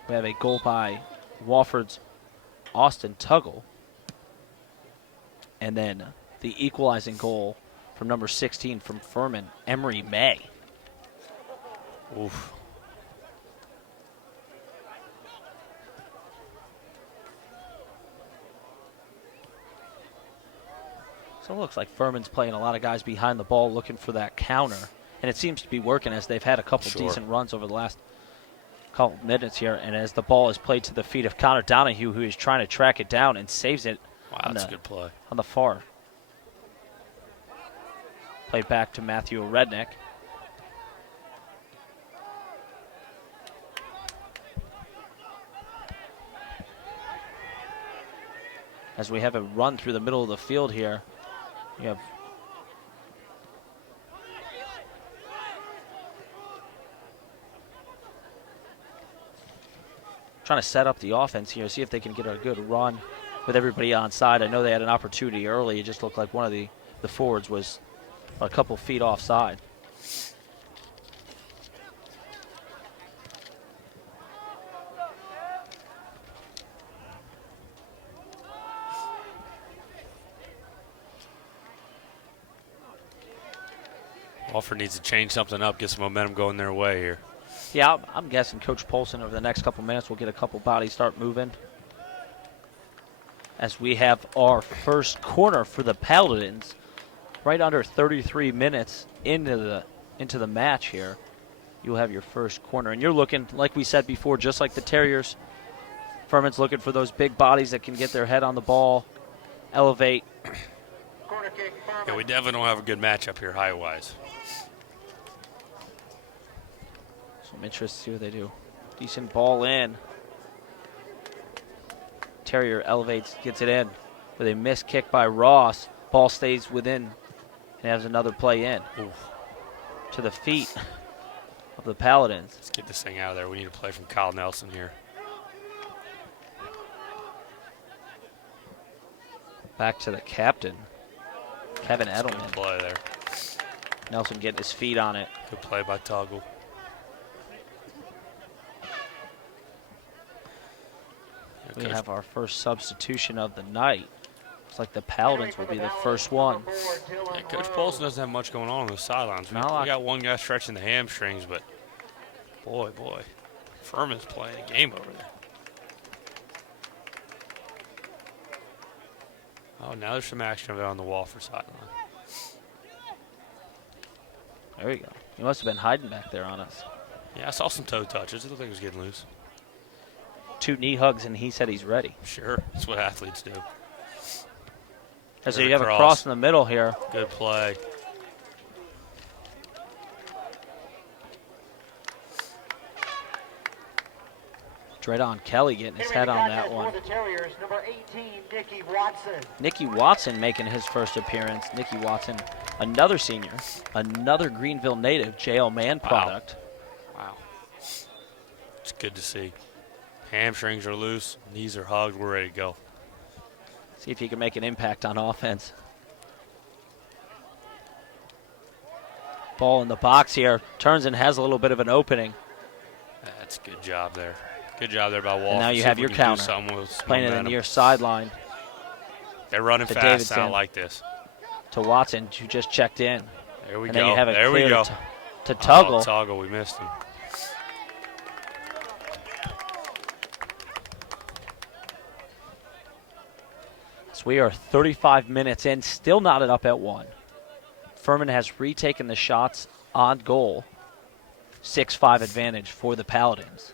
We have a goal by Wofford's Austin Tuggle. And then the equalizing goal from number 16 from Furman, Emery May. Oof. So it looks like Furman's playing a lot of guys behind the ball looking for that counter. And it seems to be working as they've had a couple decent runs over the last couple minutes here. And as the ball is played to the feet of Connor Donahue, who is trying to track it down and saves it. Wow, that's a good play. On the far. Played back to Matthew Rednick. As we have a run through the middle of the field here. You have trying to set up the offense here, see if they can get a good run with everybody on side. I know they had an opportunity early. It just looked like one of the forwards was a couple feet offside. Wofford needs to change something up, get some momentum going their way here. Yeah, I'm guessing Coach Polson over the next couple minutes will get a couple bodies start moving. As we have our first corner for the Paladins, right under 33 minutes into the match here. You'll have your first corner, and you're looking, like we said before, just like the Terriers. Furman's looking for those big bodies that can get their head on the ball, elevate. Yeah, we definitely don't have a good matchup here height-wise. Some interest to see what they do. Decent ball in. Terrier elevates, gets it in with a missed kick by Ross. Ball stays within and has another play in. Oof. To the feet of the Paladins. Let's get this thing out of there. We need a play from Kyle Nelson here. Back to the captain, Kevin Good Edelman. play there. Nelson getting his feet on it. Good play by Tuggle. We have our first substitution of the night. Looks like the Paladins will be the first one. Yeah, Coach Paulson doesn't have much going on those sidelines. We got one guy stretching the hamstrings, but boy, Furman's playing a game over there. Oh, now there's some action over there on the Wofford sideline. There you go. He must have been hiding back there on us. Yeah, I saw some toe touches. It looked like it was getting loose. 2 knee hugs, and he said he's ready. Sure, that's what athletes do. So you have a cross in the middle here. Good play. Dredon Kelly getting his head on that one. For the Terriers, number 18, Nikki Watson. Nicky Watson making his first appearance. Nicky Watson, another senior, another Greenville native, JL Man product. Wow. It's good to see. Hamstrings are loose, knees are hugged, we're ready to go. See if he can make an impact on offense. Ball in the box here. Turns and has a little bit of an opening. That's a good job there. Good job there by Wofford. And now you have your counter. Playing it in the near sideline. They're running fast now like this. To Watson, who just checked in. There we and go. Then you have it there clear we go. To Tuggle. Tuggle, we missed him. So we are 35 minutes in, still knotted up at 1. Furman has retaken the shots on goal. 6-5 advantage for the Paladins.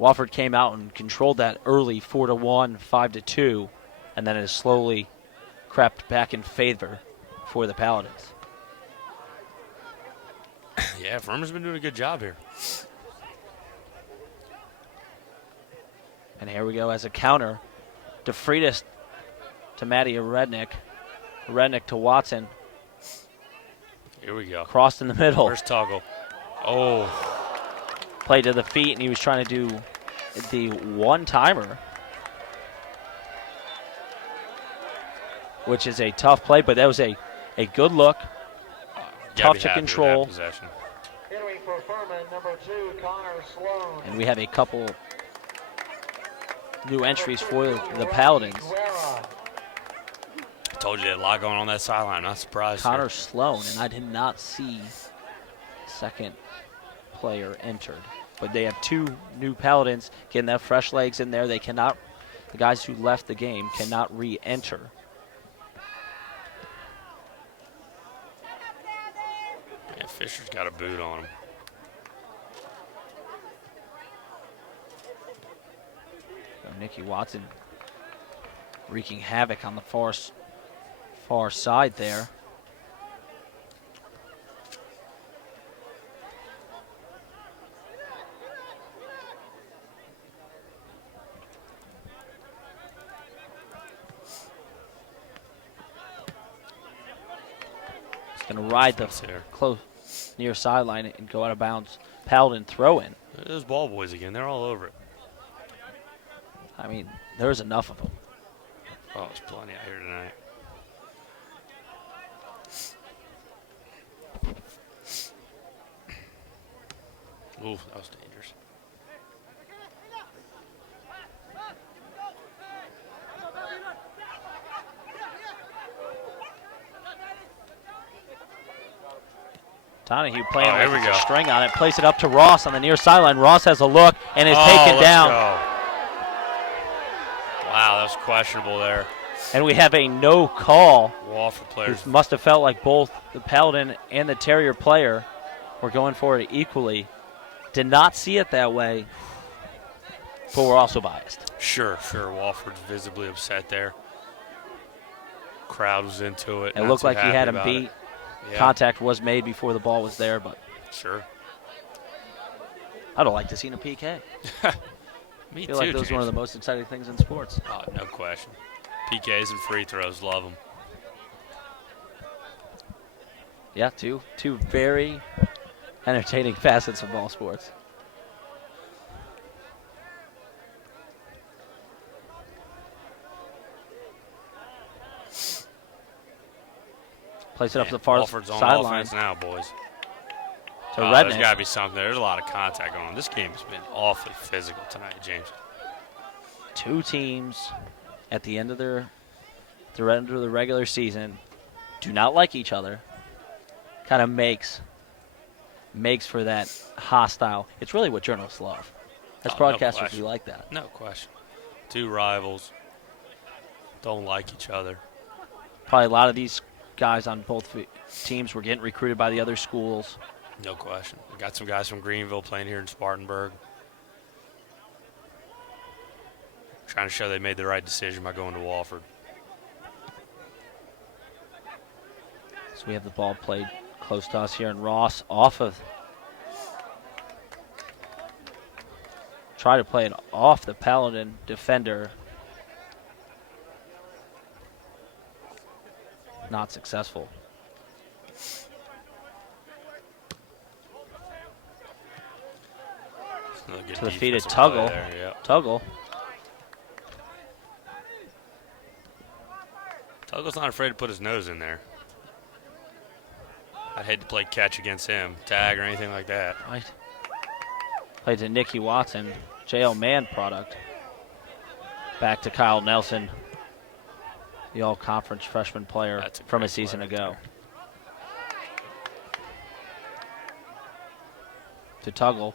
Wofford came out and controlled that early 4-1, 5-2, and then has slowly crept back in favor for the Paladins. Yeah, Furman's been doing a good job here. And here we go as a counter. DeFreitas to Matty Rednick. Rednick to Watson. Here we go. Crossed in the middle. Where's Tuggle? Oh. Played to the feet, and he was trying to do the one-timer, which is a tough play, but that was a good look. Tough to control. Entering for Furman, number 2, Connor Sloan. And we have a couple new entries for the Paladins. I told you they had a lot going on that sideline. Not surprised. Connor Sloan, and I did not see second player entered. But they have 2 new Paladins getting their fresh legs in there. They cannot, the guys who left the game cannot re-enter. Yeah, Fisher's got a boot on him. Nicky Watson wreaking havoc on the far side there. He's going to ride the close near sideline and go out of bounds. Paladin throw in. Those ball boys again. They're all over it. I mean, there's enough of them. Oh, there's plenty out here tonight. Ooh, that was dangerous. Donahue playing here with we a go. string on it. Plays it up to Ross on the near sideline. Ross has a look and is taken down. Go. Wow, that was questionable there. And we have a no call. Wofford players. Who must have felt like both the Paladin and the Terrier player were going for it equally. Did not see it that way, but we're also biased. Sure. Wofford's visibly upset there. Crowd was into it. It looked like he had him beat. Yeah. Contact was made before the ball was there, but sure. I'd have liked to see a PK. Me I feel too, like those are one of the most exciting things in sports. Oh, no question. PKs and free throws, love them. Yeah, two very entertaining facets of ball sports. Plays it up to the far Wofford's on sideline. offense now, boys. To There's Rednick. got to be something there. There's a lot of contact going on. This game has been awfully physical tonight, James. 2 teams at the end of the end of the regular season do not like each other. Kind of makes for that hostile. It's really what journalists love. As broadcasters, we like that. No question. 2 rivals don't like each other. Probably a lot of these guys on both teams were getting recruited by the other schools. No question. We got some guys from Greenville playing here in Spartanburg. Trying to show they made the right decision by going to Wofford. So we have the ball played close to us here, and Ross off of try to play it off the Paladin defender. Not successful. To the feet of Tuggle. Yep. Tuggle. Tuggle's not afraid to put his nose in there. I'd hate to play catch against him, tag or anything like that. Right. Played to Nicky Watson, JL Man product. Back to Kyle Nelson, the all-conference freshman player from a season ago. To Tuggle.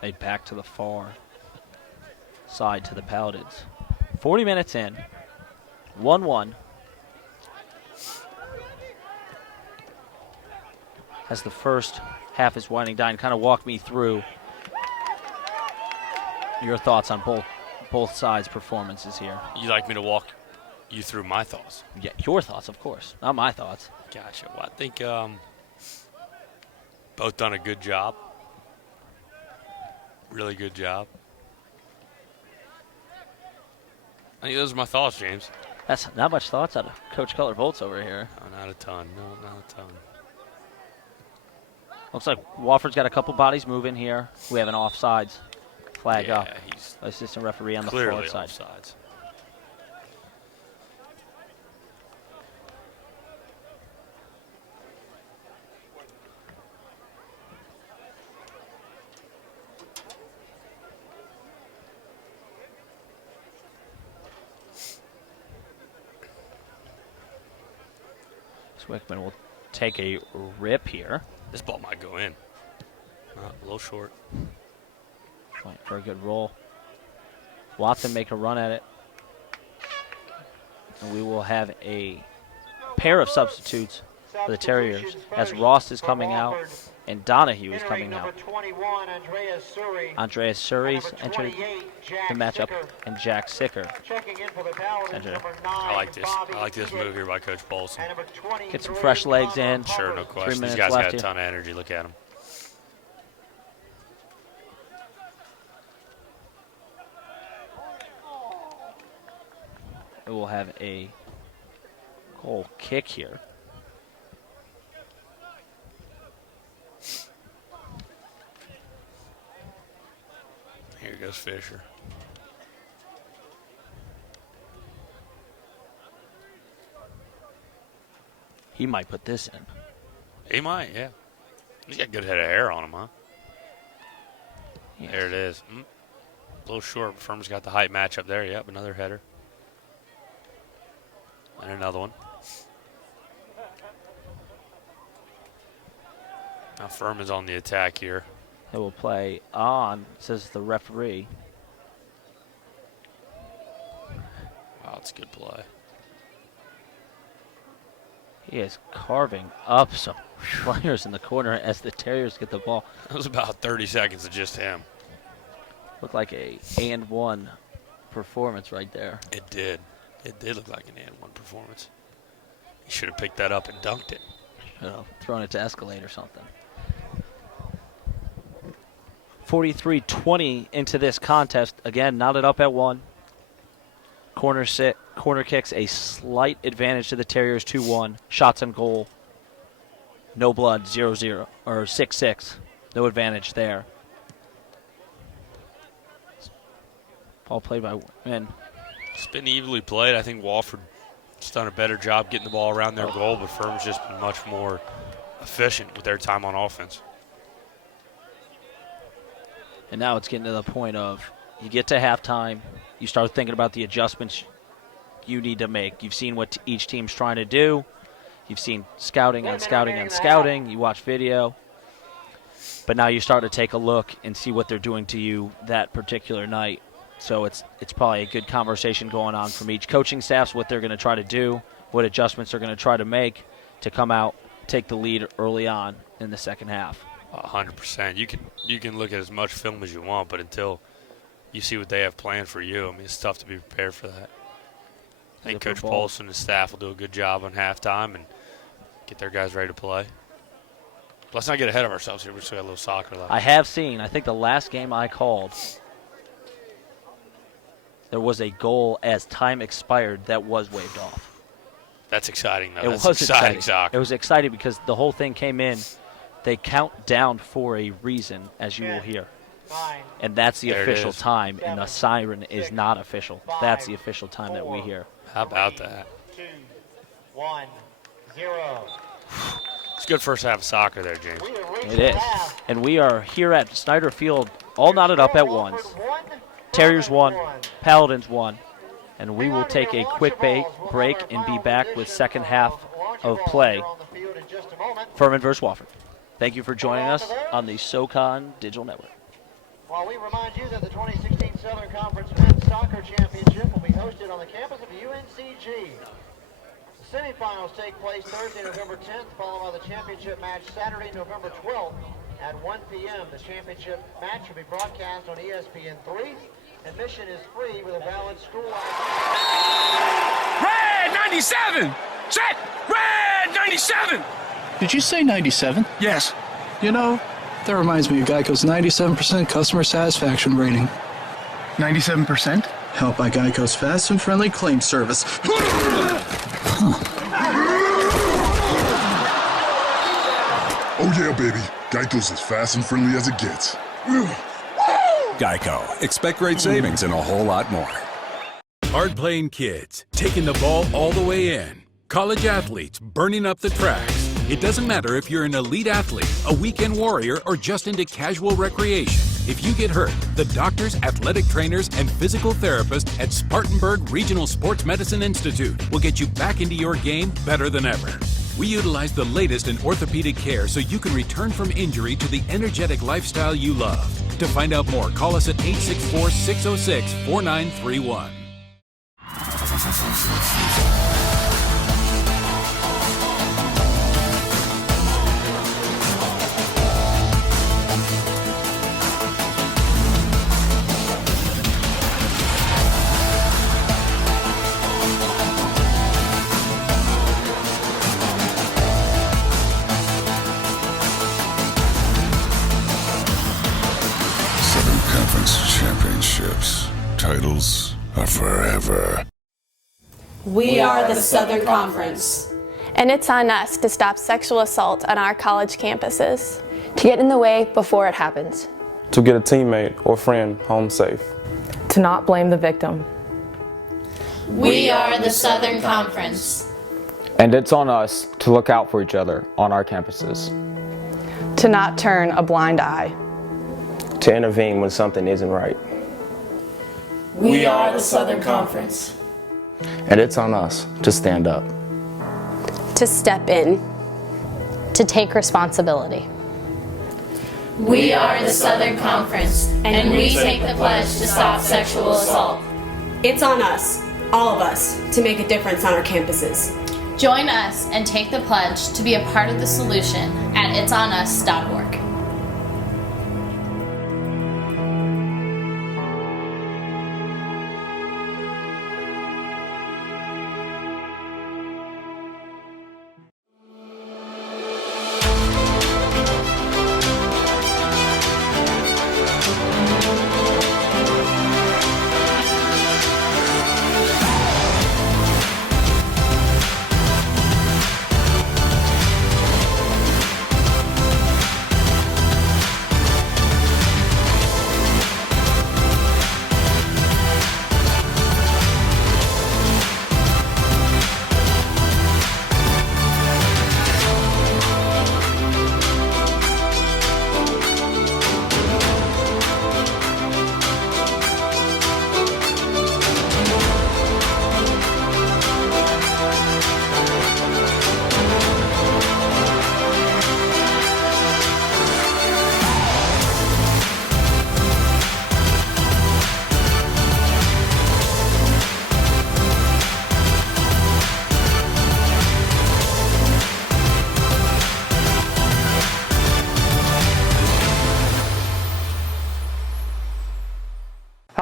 Played back to the far side to the Paladins. 40 minutes in, 1-1. As the first half is winding down, kind of walk me through your thoughts on both sides' performances here. You like me to walk you through my thoughts? Yeah, your thoughts, of course, not my thoughts. Gotcha. Well, I think both done a good job. Really good job. I think those are my thoughts, James. That's not much thoughts out of Coach Cutler Volts over here. No, not a ton. No, not a ton. Looks like Wofford's got a couple bodies moving here. We have an offsides flag up. He's Assistant referee on the clearly forward side. offsides. Wickman will take a rip here. This ball might go in. A little short. Right, for a good roll. Watson make a run at it. And we will have a pair of substitutes for the Terriers as Ross is coming out and Donahue is coming out. Andreas Suri's entered the matchup, and Jack Sicker. I like this. I like this move here by Coach Bolson. Get some fresh legs in. Sure, no 3 question. minutes These guys left got a here. ton of energy. Look at them. We will have a goal kick here. Here goes Fisher. He might put this in. He might, yeah. He's got a good head of hair on him, huh? Yes. There it is. A little short. Furman's got the height matchup there. Yep, another header. And another one. Now Furman's on the attack here. They will play on, says the referee. Wow, it's a good play. He is carving up some players in the corner as the Terriers get the ball. That was about 30 seconds of just him. Looked like a and one performance right there. It did. It did look like an and-one performance. He should have picked that up and dunked it. You know, thrown it to Escalade or something. 43-20 into this contest. Again, knotted up at 1. Corner kicks, a slight advantage to the Terriers, 2-1. Shots on goal, no blood, 0-0, or 6-6. No advantage there. Ball played by Wynn. It's been evenly played. I think Wofford's done a better job getting the ball around their goal, but Furman's just been much more efficient with their time on offense. And now it's getting to the point of you get to halftime, you start thinking about the adjustments you need to make. You've seen what each team's trying to do. You've seen scouting on scouting on scouting. You watch video. But now you start to take a look and see what they're doing to you that particular night. So it's probably a good conversation going on from each coaching staffs, what they're going to try to do, what adjustments they're going to try to make to come out, take the lead early on in the second half. 100%. You can look at as much film as you want, but until you see what they have planned for you, I mean, it's tough to be prepared for that. I think Coach Paulson and his staff will do a good job on halftime and get their guys ready to play. Let's not get ahead of ourselves here. We still got a little soccer left. I have seen, I think the last game I called, there was a goal as time expired that was waved off. That's exciting, though. It That's was exciting. soccer. It was exciting because the whole thing came in. They count down for a reason, as you will hear. And that's the official time, and the siren is not official. That's the official time that we hear. How about that? 2, 1, 0. It's a good first half of soccer there, James. It is. And we are here at Snyder Field, all knotted up at once. Terriers 1, Paladins 1. And we will take a quick break and be back with second half of play. Furman versus Wofford. Thank you for joining us on the SoCon Digital Network. While we remind you that the 2016 Southern Conference Men's Soccer Championship will be hosted on the campus of UNCG. The semifinals take place Thursday, November 10th, followed by the championship match Saturday, November 12th at 1 p.m. The championship match will be broadcast on ESPN3. Admission is free with a valid school ID. Red 97! Set! Red 97! Did you say 97? Yes. You know, that reminds me of Geico's 97% customer satisfaction rating. 97%? Helped by Geico's fast and friendly claim service. Oh yeah, baby. Geico's as fast and friendly as it gets. Geico. Expect great savings and a whole lot more. Hard-playing kids, taking the ball all the way in. College athletes, burning up the tracks. It doesn't matter if you're an elite athlete, a weekend warrior, or just into casual recreation. If you get hurt, the doctors, athletic trainers, and physical therapists at Spartanburg Regional Sports Medicine Institute will get you back into your game better than ever. We utilize the latest in orthopedic care so you can return from injury to the energetic lifestyle you love. To find out more, call us at 864-606-4931. Championships. Titles are forever. We are the Southern Conference. And it's on us to stop sexual assault on our college campuses. To get in the way before it happens. To get a teammate or friend home safe. To not blame the victim. We are the Southern Conference. And it's on us to look out for each other on our campuses. To not turn a blind eye. To intervene when something isn't right. We are the Southern Conference. And it's on us to stand up. To step in. To take responsibility. We are the Southern Conference, and we take the pledge to stop sexual assault. It's on us, all of us, to make a difference on our campuses. Join us and take the pledge to be a part of the solution at itsonus.org.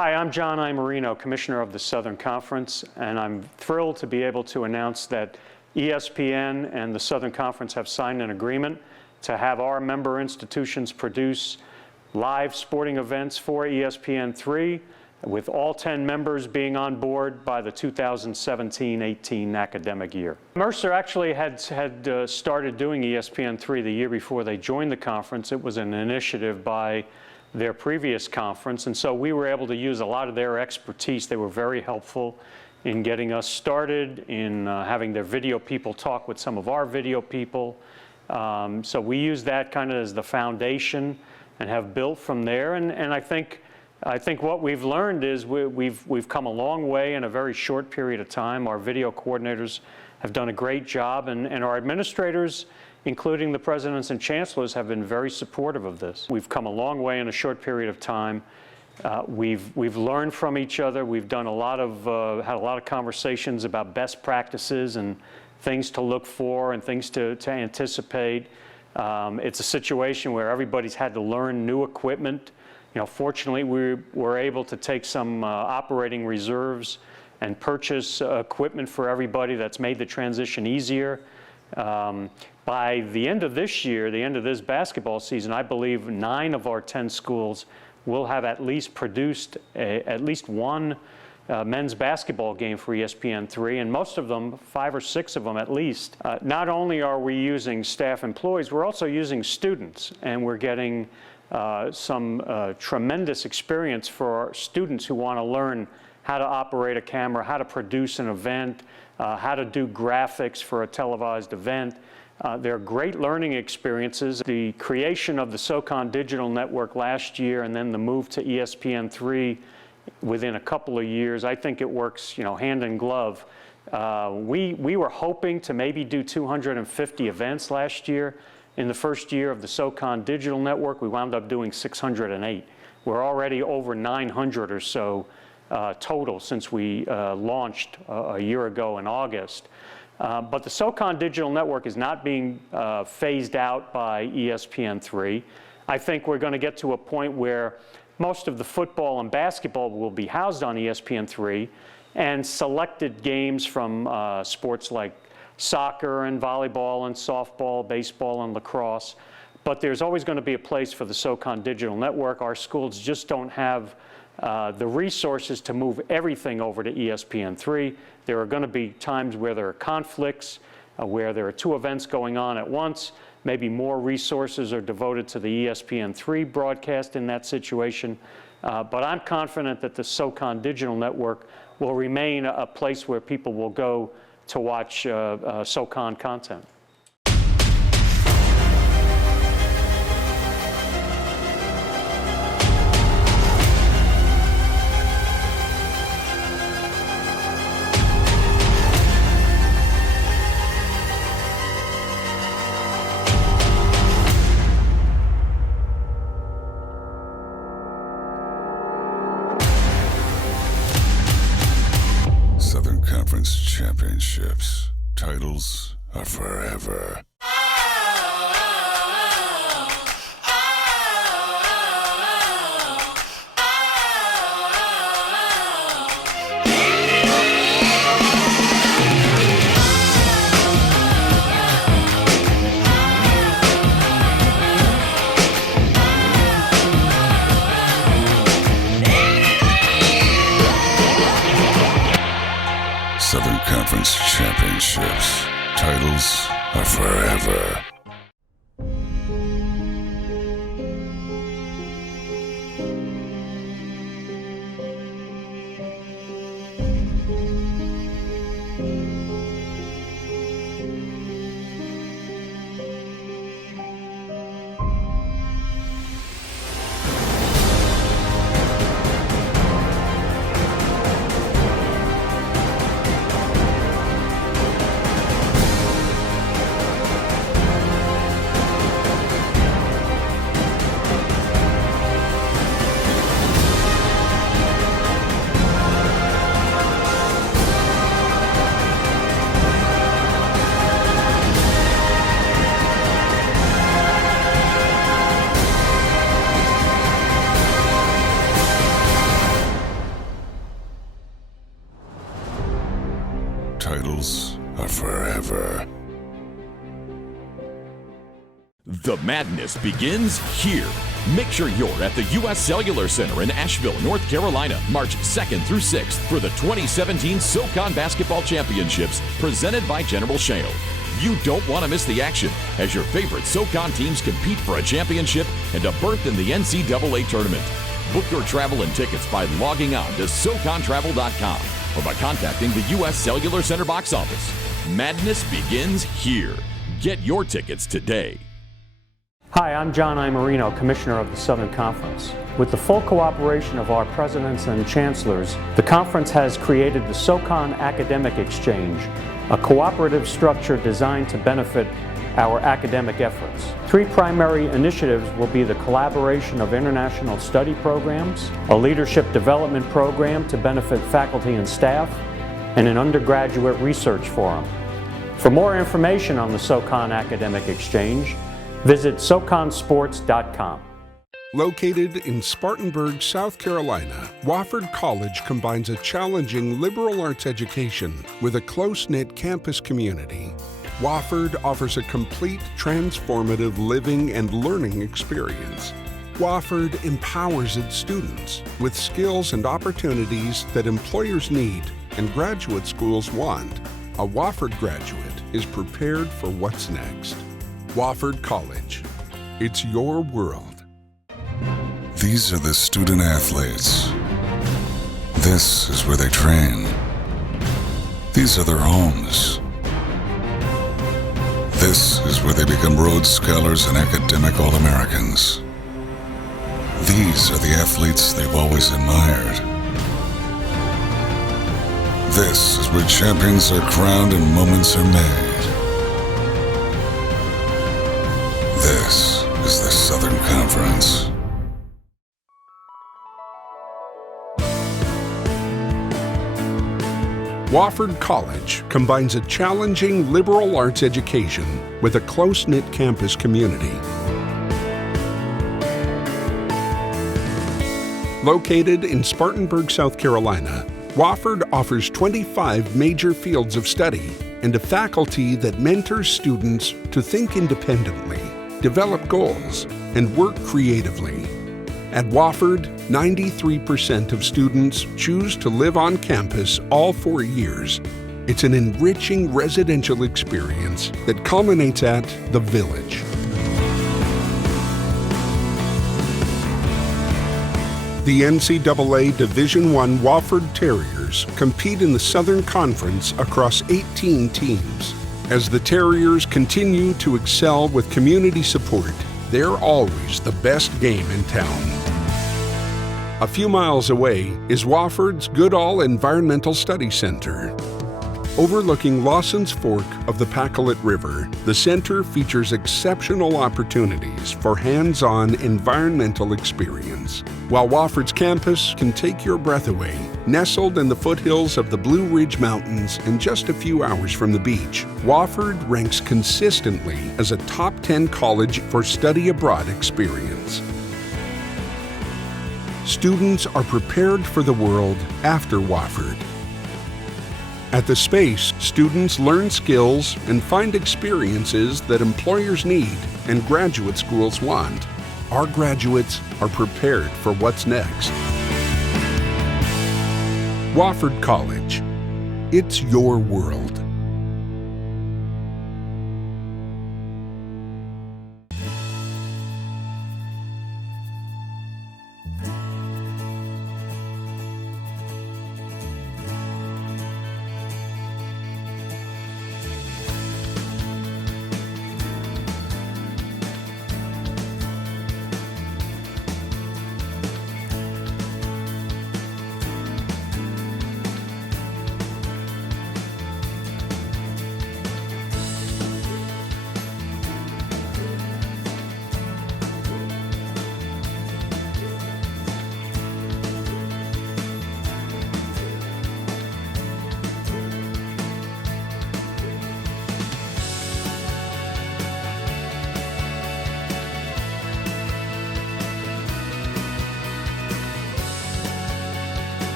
Hi, I'm John Imarino, Commissioner of the Southern Conference, and I'm thrilled to be able to announce that ESPN and the Southern Conference have signed an agreement to have our member institutions produce live sporting events for ESPN3, with all 10 members being on board by the 2017-18 academic year. Mercer actually had started doing ESPN3 the year before they joined the conference. It was an initiative by their previous conference, and so we were able to use a lot of their expertise. They were very helpful in getting us started, in having their video people talk with some of our video people. So we use that kind of as the foundation and have built from there. And I think what we've learned is we've come a long way in a very short period of time. Our video coordinators have done a great job, and our administrators, including the presidents and chancellors, have been very supportive of this. We've come a long way in a short period of time. We've learned from each other. We've done had a lot of conversations about best practices and things to look for and things to anticipate. It's a situation where everybody's had to learn new equipment. Fortunately, we were able to take some operating reserves and purchase equipment for everybody that's made the transition easier. By the end of this year, the end of this basketball season, I believe 9 of our 10 schools will have at least produced at least one men's basketball game for ESPN3, and most of them, 5 or 6 of them at least. Not only are we using staff employees, we're also using students, and we're getting some tremendous experience for our students who want to learn how to operate a camera, how to produce an event, how to do graphics for a televised event. They're great learning experiences. The creation of the SOCON Digital Network last year and then the move to ESPN3 within a couple of years, I think it works, hand in glove. We were hoping to maybe do 250 events last year. In the first year of the SOCON Digital Network, we wound up doing 608. We're already over 900 or so total since we launched a year ago in August. But the SOCON Digital Network is not being phased out by ESPN3. I think we're going to get to a point where most of the football and basketball will be housed on ESPN3, and selected games from sports like soccer and volleyball and softball, baseball and lacrosse. But there's always going to be a place for the SOCON Digital Network. Our schools just don't have the resources to move everything over to ESPN3. There are going to be times where there are conflicts, where there are 2 events going on at once. Maybe more resources are devoted to the ESPN3 broadcast in that situation. But I'm confident that the SOCON Digital Network will remain a place where people will go to watch SOCON content. Southern Conference Championships. Titles are forever. Southern Conference Championships. Titles are forever. The madness begins here. Make sure you're at the U.S. Cellular Center in Asheville, North Carolina, March 2nd through 6th for the 2017 SoCon Basketball Championships presented by General Shale. You don't want to miss the action as your favorite SoCon teams compete for a championship and a berth in the NCAA tournament. Book your travel and tickets by logging on to SoConTravel.com or by contacting the U.S. Cellular Center box office. Madness begins here. Get your tickets today. Hi, I'm John Imerino, Commissioner of the Southern Conference. With the full cooperation of our presidents and chancellors, the conference has created the SoCon Academic Exchange, a cooperative structure designed to benefit our academic efforts. 3 primary initiatives will be the collaboration of international study programs, a leadership development program to benefit faculty and staff, and an undergraduate research forum. For more information on the SoCon Academic Exchange, visit SoConSports.com. Located in Spartanburg, South Carolina, Wofford College combines a challenging liberal arts education with a close-knit campus community. Wofford offers a complete, transformative living and learning experience. Wofford empowers its students with skills and opportunities that employers need and graduate schools want. A Wofford graduate is prepared for what's next. Wofford College. It's your world. These are the student athletes. This is where they train. These are their homes. This is where they become Rhodes Scholars and academic All-Americans. These are the athletes they've always admired. This is where champions are crowned and moments are made. This is the Southern Conference. Wofford College combines a challenging liberal arts education with a close-knit campus community. Located in Spartanburg, South Carolina, Wofford offers 25 major fields of study and a faculty that mentors students to think independently, develop goals, and work creatively. At Wofford, 93% of students choose to live on campus all 4 years. It's an enriching residential experience that culminates at The Village. The NCAA Division I Wofford Terriers compete in the Southern Conference across 18 teams. As the Terriers continue to excel with community support, they're always the best game in town. A few miles away is Wofford's Goodall Environmental Study Center. Overlooking Lawson's Fork of the Pacolet River, the center features exceptional opportunities for hands-on environmental experience. While Wofford's campus can take your breath away, nestled in the foothills of the Blue Ridge Mountains and just a few hours from the beach, Wofford ranks consistently as a top 10 college for study abroad experience. Students are prepared for the world after Wofford. At the Space, students learn skills and find experiences that employers need and graduate schools want. Our graduates are prepared for what's next. Wofford College. It's your world.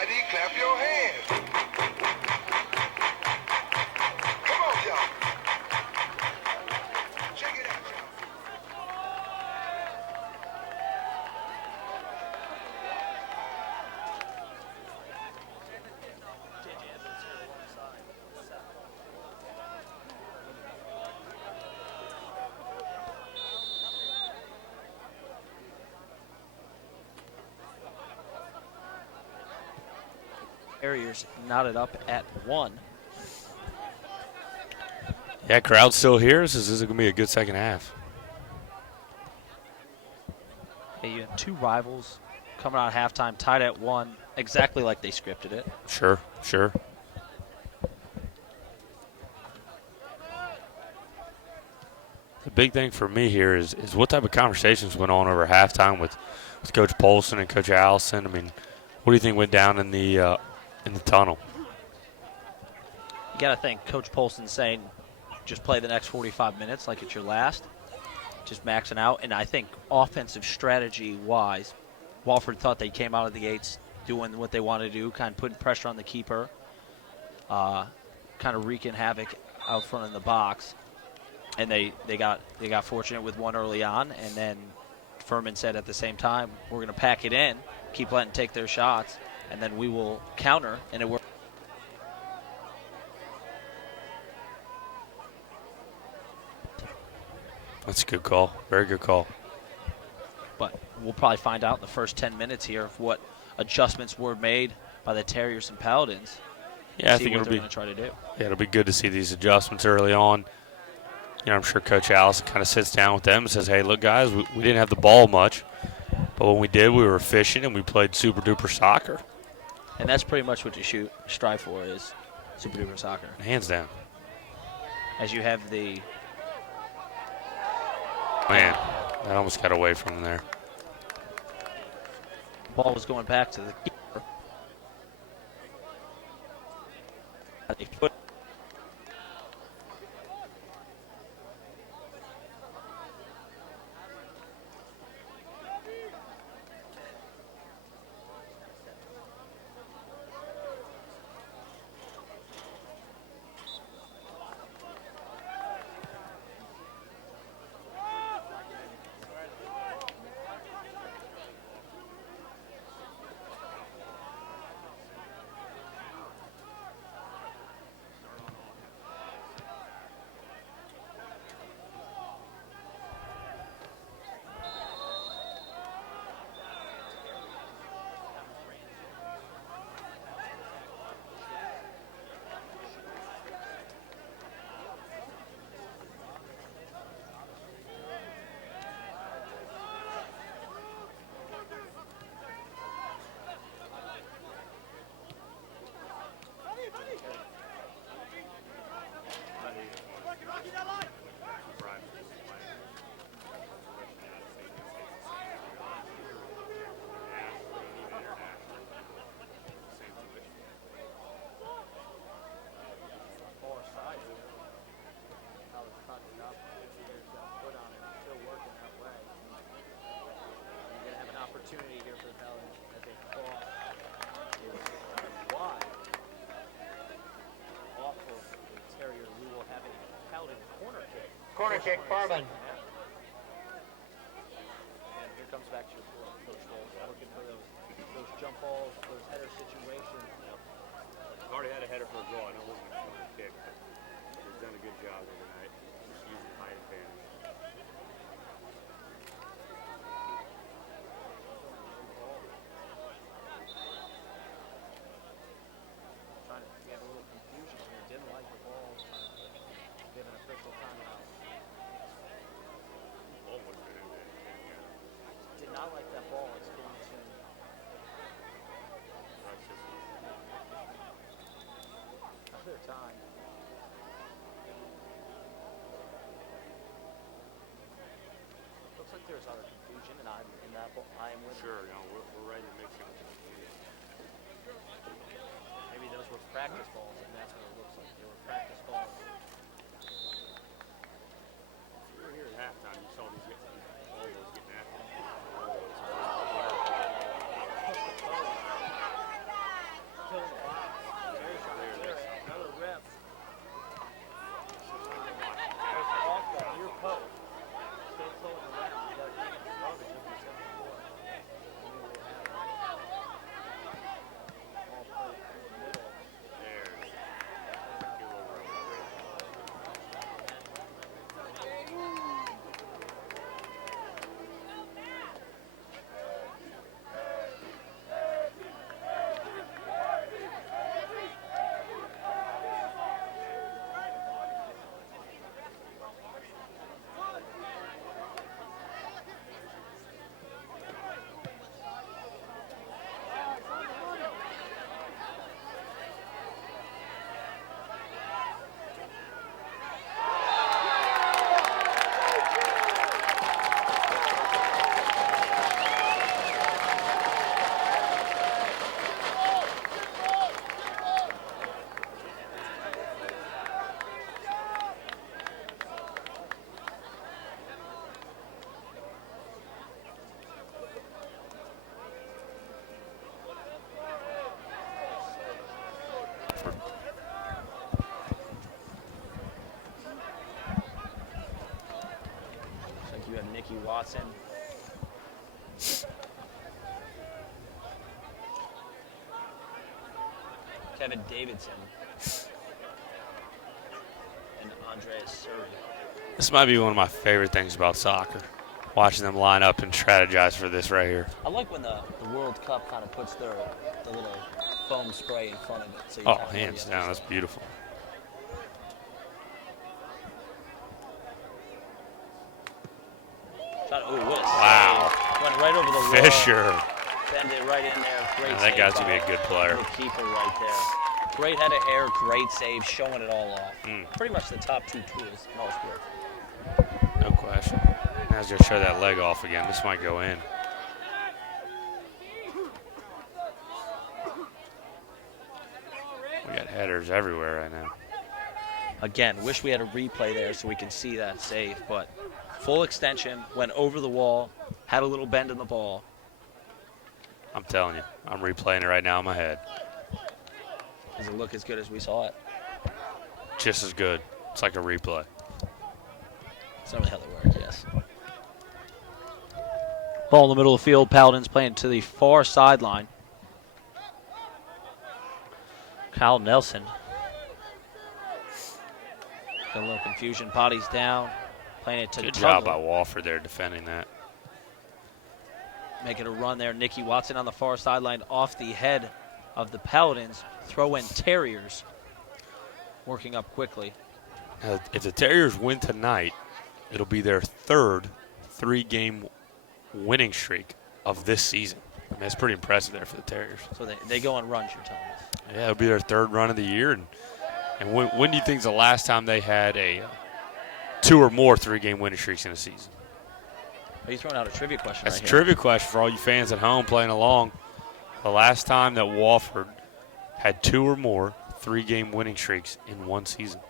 Everybody clap your hands. Come on, y'all. Check it out, y'all. Terriers knotted up at 1. Yeah, crowd's still here. This is going to be a good second half. Yeah, you had two rivals coming out of halftime, tied at 1, exactly like they scripted it. Sure, sure. The big thing for me here is what type of conversations went on over halftime with Coach Polson and Coach Allison. I mean, what do you think went down in the tunnel? You got to think Coach Polson saying, just play the next 45 minutes like it's your last, just maxing out. And I think offensive strategy-wise, Wofford thought they came out of the gates doing what they wanted to do, kind of putting pressure on the keeper, kind of wreaking havoc out front in the box. And they got fortunate with one early on, and then Furman said at the same time, we're going to pack it in, keep letting them take their shots, and then we will counter, and it worked. That's a good call. Very good call. But we'll probably find out in the first 10 minutes here of what adjustments were made by the Terriers and Paladins. Yeah, I see think what it'll they're be going to try to do. Yeah, it'll be good to see these adjustments early on. You know, I'm sure Coach Allison kind of sits down with them and says, hey, look, guys, we didn't have the ball much, but when we did, we were efficient and we played super-duper soccer. And that's pretty much what you strive for is super-duper soccer. Hands down. As you have the... Man, that almost got away from there. Ball was going back to the keeper. They put opportunity here for the Paladins as they cross is wide off of the Terrier. We will have a Paladin corner kick. Corner kick, Furman. And here comes back to your point, Coach Bowles, looking for those jump balls, those header situations. I've already had a header for a goal. I know it wasn't a corner kick, but they've done a good job there tonight. Just using height advantage. Time. Looks like there's other confusion, and I am with. Sure, you know, we're ready to make some. Maybe those were practice balls, and that's what it looks like. They were practice balls. You were here at halftime. You saw these all those getting after them. Watson. Kevin Davidson. And Andreas Surrey. This might be one of my favorite things about soccer, watching them line up and strategize for this right here. I like when the World Cup kind of puts the little foam spray in front of it. So you Oh, kind of hands down, that's beautiful. Wow. Went right over the wall. Fisher. Bend it right in there. Great Yeah, save that guy's going to by be a good player. the keeper right there. Great head of hair, great save, showing it all off. Pretty much the top 2 tools in all sports. No question. Now he's going to show that leg off again. This might go in. We got headers everywhere right now. Again, wish we had a replay there so we can see that save, but full extension, went over the wall, had a little bend in the ball. I'm telling you, I'm replaying it right now in my head. Does it look as good as we saw it? Just as good. It's like a replay. That's not really how they work, yes. Ball in the middle of the field. Paladins playing to the far sideline. Kyle Nelson. Got a little confusion. Bodies down. Playing it to Good Tuggle. job by Wofford there defending that. Making a run there. Nicky Watson on the far sideline off the head of the Paladins. Throw-in Terriers. Working up quickly. Now, if the Terriers win tonight, it'll be their third 3-game winning streak of this season. I mean, that's pretty impressive there for the Terriers. So they go on runs, you're telling us. Yeah, it'll be their third run of the year. And when do you think is the last time they had a 2 or more 3-game winning streaks in a season? Are you throwing out a trivia question That's right a here? trivia question for all you fans at home playing along. The last time that Wofford had 2 or more 3-game winning streaks in one season.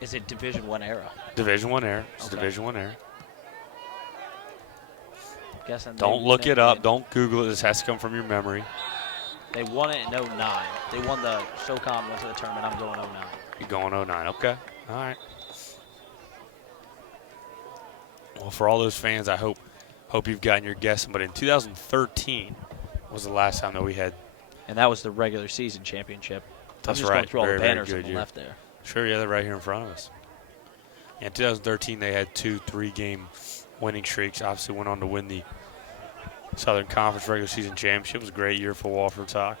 Is it Division I era? Division I era. It's Okay. Division I era. Guessing Don't look it up. Don't Google it. This has to come from your memory. They won it in 09. They won the SOCOM, went to the tournament. I'm going 09. You're going 09. Okay. All right. Well, for all those fans, I hope you've gotten your guessing. But in 2013 was the last time that we had. And that was the regular season championship. That's I'm just right. going through all Very, the very banners good on the year. left there. Sure, yeah, they're right here in front of us. Yeah, in 2013, they had 2 3-game winning streaks. Obviously went on to win the Southern Conference regular season championship. It was a great year for Wofford soccer.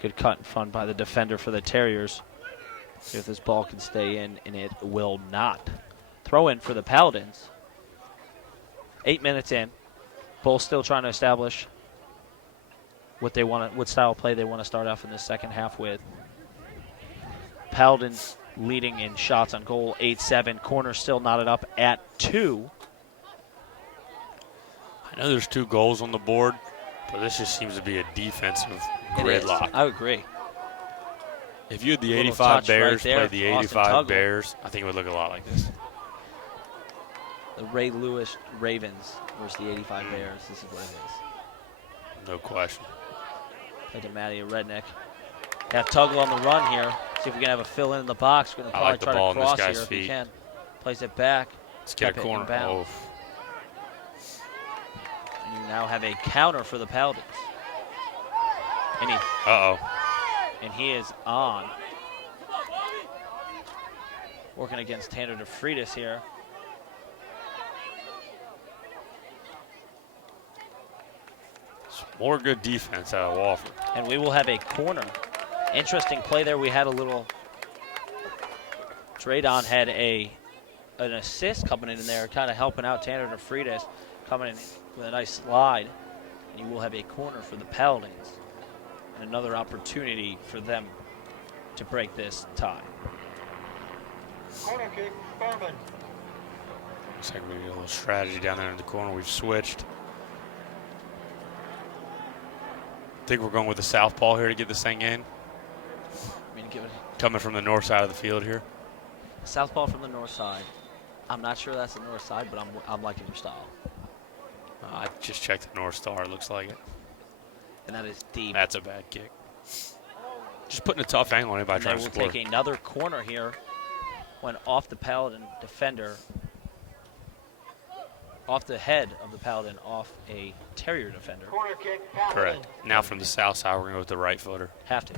Good cut and fun by the defender for the Terriers. See if this ball can stay in, and it will not. Throw in for the Paladins. 8 minutes in. Both still trying to establish what they want, what style of play they want to start off in the second half with. Paladins leading in shots on goal, 8-7. Corner still knotted up at 2. I know there's 2 goals on the board, but this just seems to be a defensive It is. gridlock. I agree. If you had the Little 85 touch right Bears there play the for Austin 85 Tuggle. Bears, I think it would look a lot like this. The Ray Lewis Ravens versus the 85 Bears. This is what it is. No question. Play to Matty Redneck. Have Tuggle on the run here. See if we can have a fill in the box. We're going to I probably like the try ball to in this cross guy's here if we feet. can. Plays it back. Let's get a Kept it corner. inbounds. And you now have a counter for the Paladins. And he is on. Working against Tanner DeFreitas here. More good defense out of Wofford. And we will have a corner. Interesting play there. We had a little. Dradon had an assist coming in there, kind of helping out Tanner DeFreitas, coming in with a nice slide. And you will have a corner for the Paladins. And another opportunity for them to break this tie. Corner kick, Furman. Looks like we got a little strategy down there in the corner. We've switched. I think we're going with the southpaw here to get this thing in. I mean, give it Coming from the north side of the field here. southpaw from the north side. I'm not sure that's the north side, but I'm liking your style. I just checked the North Star. It looks like it. And that is deep. That's a bad kick. Just putting a tough angle on anybody And trying they to will score. take another corner here went off the Paladin defender, off the head of the Paladin, off a Terrier defender. Corner kick, Paladin. Correct. Now from the south side, we're going to go with the right footer. Have to.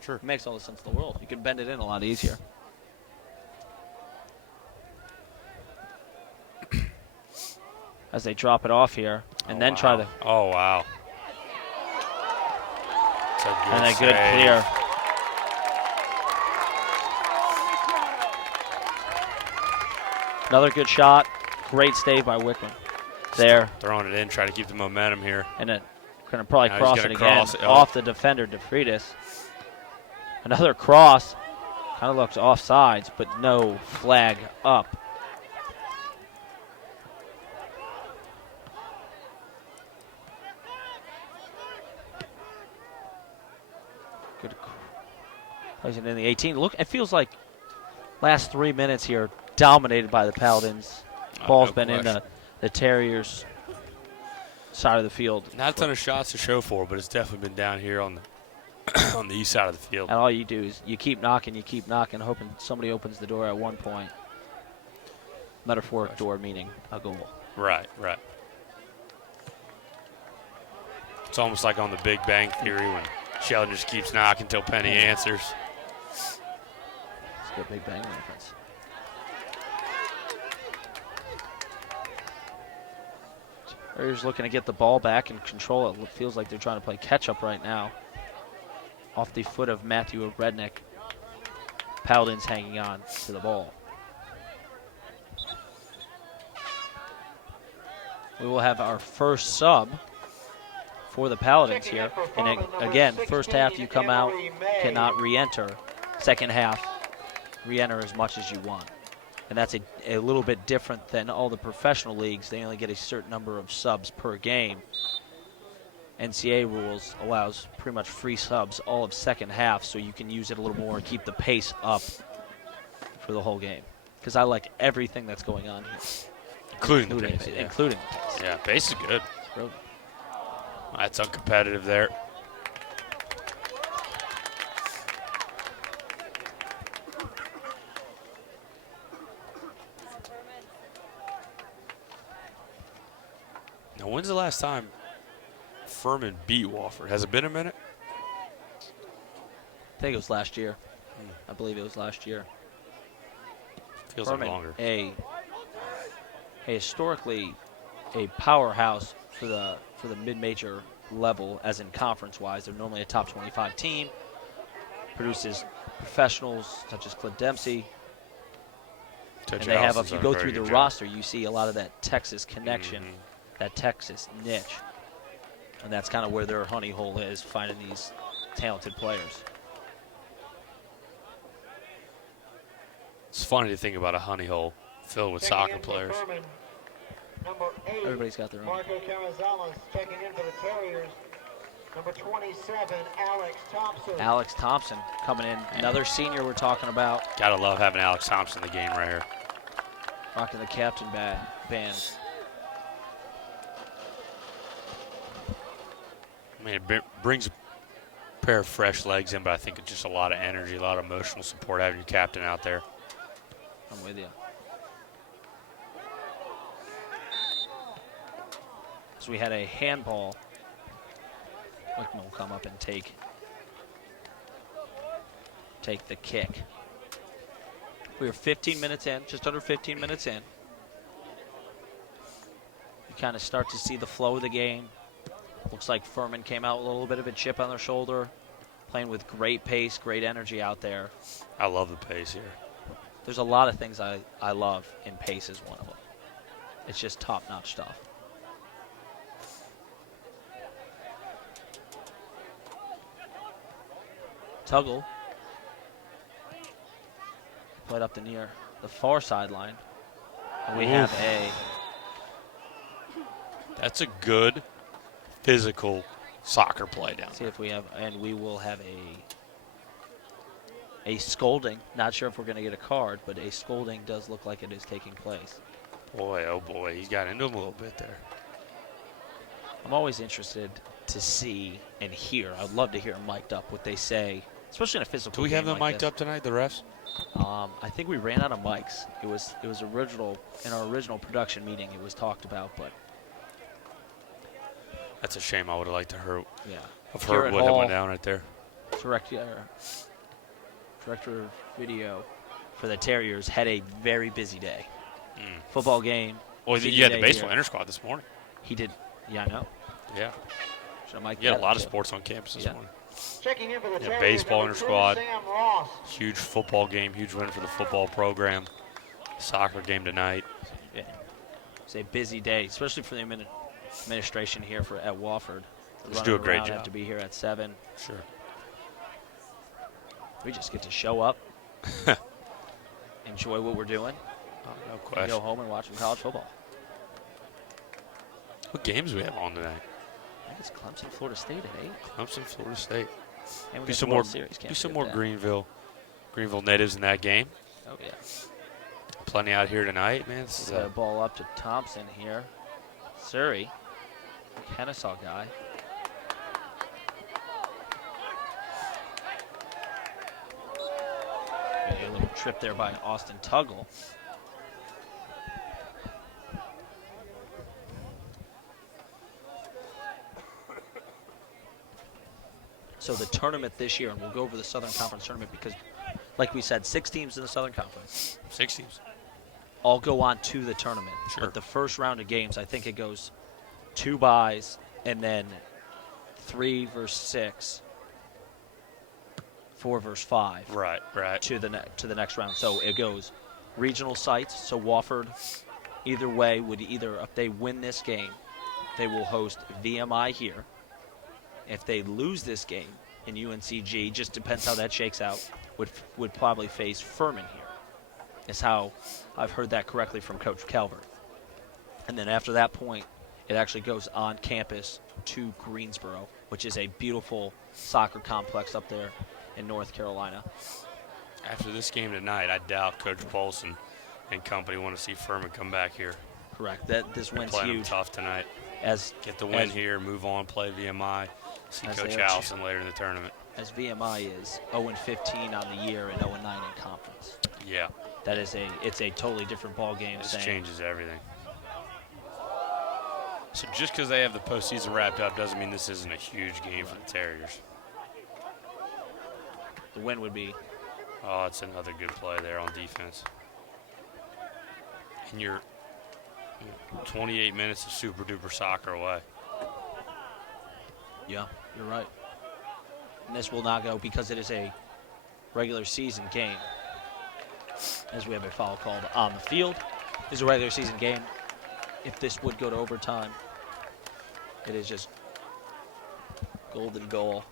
Sure. It makes all the sense in the world. You can bend it in a lot easier. As they drop it off here, and then try to. Oh, wow. And a good clear. Another good shot. Great save by Wickman. There. Throwing it in, try to keep the momentum here. And then going to probably Now cross he's it gonna again cross it. off the defender, DeFreitas. Another cross. Kind of looks offsides, but no flag up. Good. Placing it in the 18. Look, it feels like last 3 minutes here dominated by the Paladins. Ball's been in the Terriers' side of the field. Not a ton of shots to show for, but it's definitely been down here on the on the east side of the field. And all you do is you keep knocking, hoping somebody opens the door at one point. Metaphoric door meaning a goal. Right, right. It's almost like on the Big Bang Theory when Sheldon just keeps knocking until Penny answers. It's a good Big Bang reference. Terriers looking to get the ball back and control it. It feels like they're trying to play catch-up right now. Off the foot of Matthew Rednick. Paladins hanging on to the ball. We will have our first sub for the Paladins here. And again, first half you come out, cannot re-enter. Second half, re-enter as much as you want. And that's a little bit different than all the professional leagues. They only get a certain number of subs per game. NCAA rules allows pretty much free subs all of second half, so you can use it a little more and keep the pace up for the whole game. Because I like everything that's going on here. Including the pace. Yeah. Including the pace. Yeah, pace is good. Really. That's uncompetitive there. Now, when's the last time Furman beat Wofford? Has it been a minute? I think it was last year. I believe it was last year. Feels Furman, like longer. A historically a powerhouse for the mid-major level, as in conference-wise. They're normally a top 25 team. Produces professionals such as Clint Dempsey. And they have, if you go through the roster, you see a lot of that Texas connection, that Texas niche. And that's kind of where their honey hole is, finding these talented players. It's funny to think about a honey hole filled with soccer players. Furman, number 8, Everybody's got their own. Marco Carrizales checking in for the Terriers. Number 27, Alex Thompson. Alex Thompson coming in. Another senior we're talking about. Gotta love having Alex Thompson in the game right here. Rocking the captain band. I mean, it brings a pair of fresh legs in, but I think it's just a lot of energy, a lot of emotional support having your captain out there. I'm with you. So we had a handball. Wickman will come up and take the kick. We are 15 minutes in, just under 15 minutes in. You kind of start to see the flow of the game. Looks like Furman came out with a little bit of a chip on their shoulder, playing with great pace, great energy out there. I love the pace here. There's a lot of things I love, and pace is one of them. It's just top-notch stuff. Tuggle played up the far sideline. And we have a... That's a good physical soccer play down See if we have, and we will have a scolding. Not sure if we're going to get a card, but a scolding does look like it is taking place. Boy, oh boy, he's got into him a little bit there. I'm always interested to see and hear. I'd love to hear them mic'd up what they say, especially in a physical Do we game have them like mic'd this. up tonight, the refs? I think we ran out of mics. It was original in our original production meeting. It was talked about, but That's a shame. I would have liked to heard. yeah. I've Here heard at what Hall, went down right there. Director of video for the Terriers had a very busy day. Football game. Well, senior you had the day baseball here. inter squad this morning. He did. Yeah, I know. Yeah. Should have mic'd You had that a lot up, of too. sports on campus this morning. Checking in for the Yeah, Terriers, baseball number inter 2, squad. Sam Ross. Huge football game. Huge win for the football program. Soccer game tonight. Yeah. It's a busy day, especially for the administration here at Wofford. Just do a great Have job. to be here at 7. Sure. We just get to show up, enjoy what we're doing, No and question. go home and watch some college football. What games do we have on tonight? I think it's Clemson, Florida State at 8. Clemson, Florida State. And we Do got some the more. World Series. Can't Do some forget more that. Greenville natives in that game. Oh yeah. Plenty out here tonight, man. This is Got a a ball up to Thompson here. Surrey, Kennesaw guy. Maybe a little trip there by Austin Tuggle. So the tournament this year, and we'll go over the Southern Conference tournament because, like we said, 6 teams in the Southern Conference. 6 teams. All go on to the tournament. Sure. But the first round of games, I think it goes 2 byes and then 3 versus 6, 4 versus 5. Right. To the next round. So it goes regional sites. So Wofford, either way, if they win this game, they will host VMI here. If they lose this game in UNCG, just depends how that shakes out, would probably face Furman here. Is how I've heard that correctly from Coach Calvert. And then after that point, it actually goes on campus to Greensboro, which is a beautiful soccer complex up there in North Carolina. After this game tonight, I doubt Coach Paulson and company want to see Furman come back here. Correct. This They're win's playing them huge. tough tonight. Get the win as- here, move on, play VMI, see as Coach they are Allison later in the tournament. As VMI is 0-15 on the year and 0-9 in conference. Yeah. That is it's a totally different ball game. This changes everything. So just because they have the postseason wrapped up doesn't mean this isn't a huge game for the Terriers. The win would be. Oh, it's another good play there on defense. And you're 28 minutes of super duper soccer away. Yeah, you're right. And this will not go because it is a regular season game. As we have a foul called on the field. This is a regular season game. If this would go to overtime, it is just golden goal.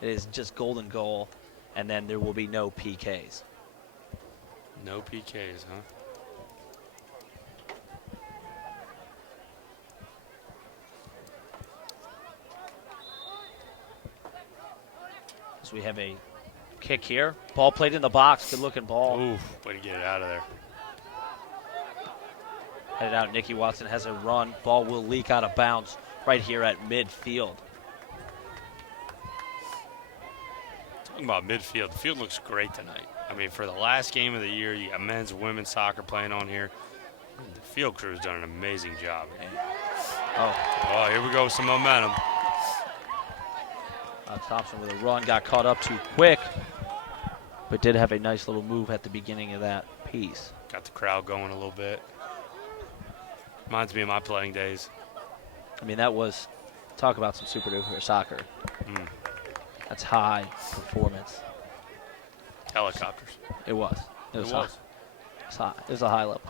It is just golden goal, and then there will be no PKs. No PKs, huh? So we have a kick here. Ball played in the box. Good looking ball. Oof, way to get it out of there. Headed out. Nicky Watson has a run. Ball will leak out of bounds right here at midfield. Talking about midfield, the field looks great tonight. I mean, for the last game of the year, you got men's and women's soccer playing on here. The field crew's done an amazing job. Oh, here we go, some momentum. Thompson with a run, got caught up too quick, but did have a nice little move at the beginning of that piece. Got the crowd going a little bit. Reminds me of my playing days. I mean, that was, talk about some super duper soccer. That's high performance. Helicopters. It was. It was. It High. was. It's high. It was a high level.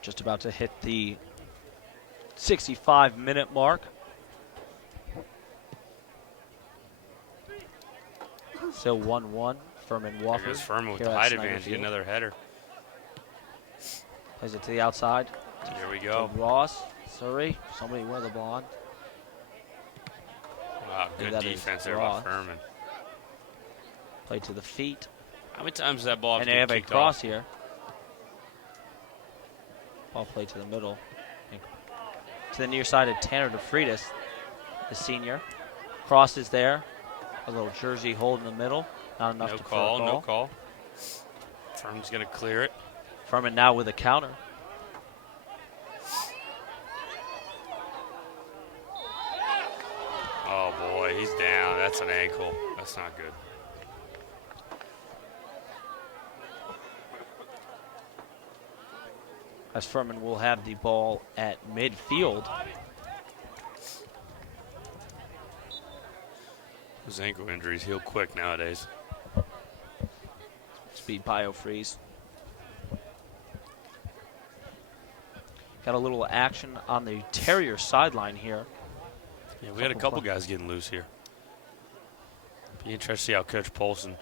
Just about to hit the 65-minute mark. Still 1-1. Furman Wofford. There goes Furman with here the at height Snyder advantage. Get Field. another header. Plays it to the outside. Here we go. To Ross. Surrey. Somebody wear the blonde. Wow, good That is defense there by Ross. Furman. Play to the feet. How many times does that ball have And to they get have a kicked cross off? here. Ball played to the middle. To the near side of Tanner DeFreitas. the senior. Cross is there. A little jersey hold in the middle. Not enough to call. No call. Furman's going to clear it. Furman now with a counter. Oh, boy, he's down. That's an ankle. That's not good. As Furman will have the ball at midfield. Those ankle injuries heal quick nowadays. Speed biofreeze. Got a little action on the Terrier sideline here. Yeah, we had a couple guys getting loose here. Be interested to see how Coach Polson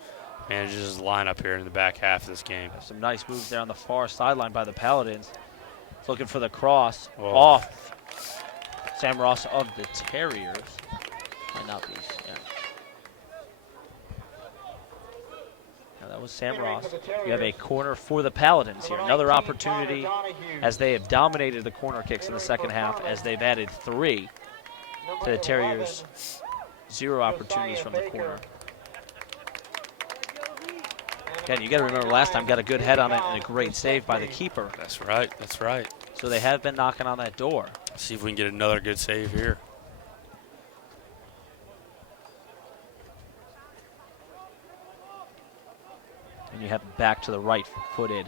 manages his lineup here in the back half of this game. Some nice moves there on the far sideline by the Paladins. Looking for the cross off Sam Ross of the Terriers. Might not be. Yeah. Now that was Sam Ross. You have a corner for the Paladins here. Another opportunity as they have dominated the corner kicks in the second half, as they've added 3 to the Terriers. 0 opportunities from the corner. Again, you got to remember last time got a good head on it and a great save by the keeper. That's right. That's right. So they have been knocking on that door. Let's see if we can get another good save here. And you have it back to the right-footed,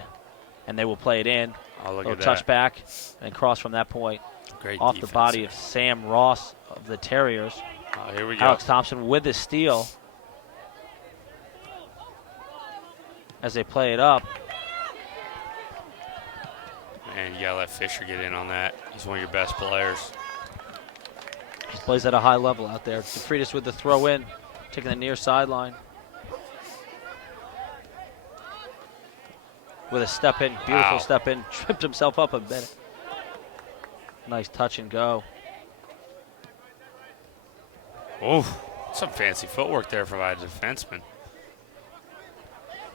and they will play it in. Oh, look a at that. touch back and cross from that point. Great off defense the body there. of Sam Ross of the Terriers. Oh, here we go. Alex Thompson with the steal as they play it up. Man, you got to let Fisher get in on that. He's one of your best players. He plays at a high level out there. DeFreitas with the throw in, taking the near sideline. With a step in, beautiful step in, tripped himself up a bit. Nice touch and go. Oh, some fancy footwork there from a defenseman.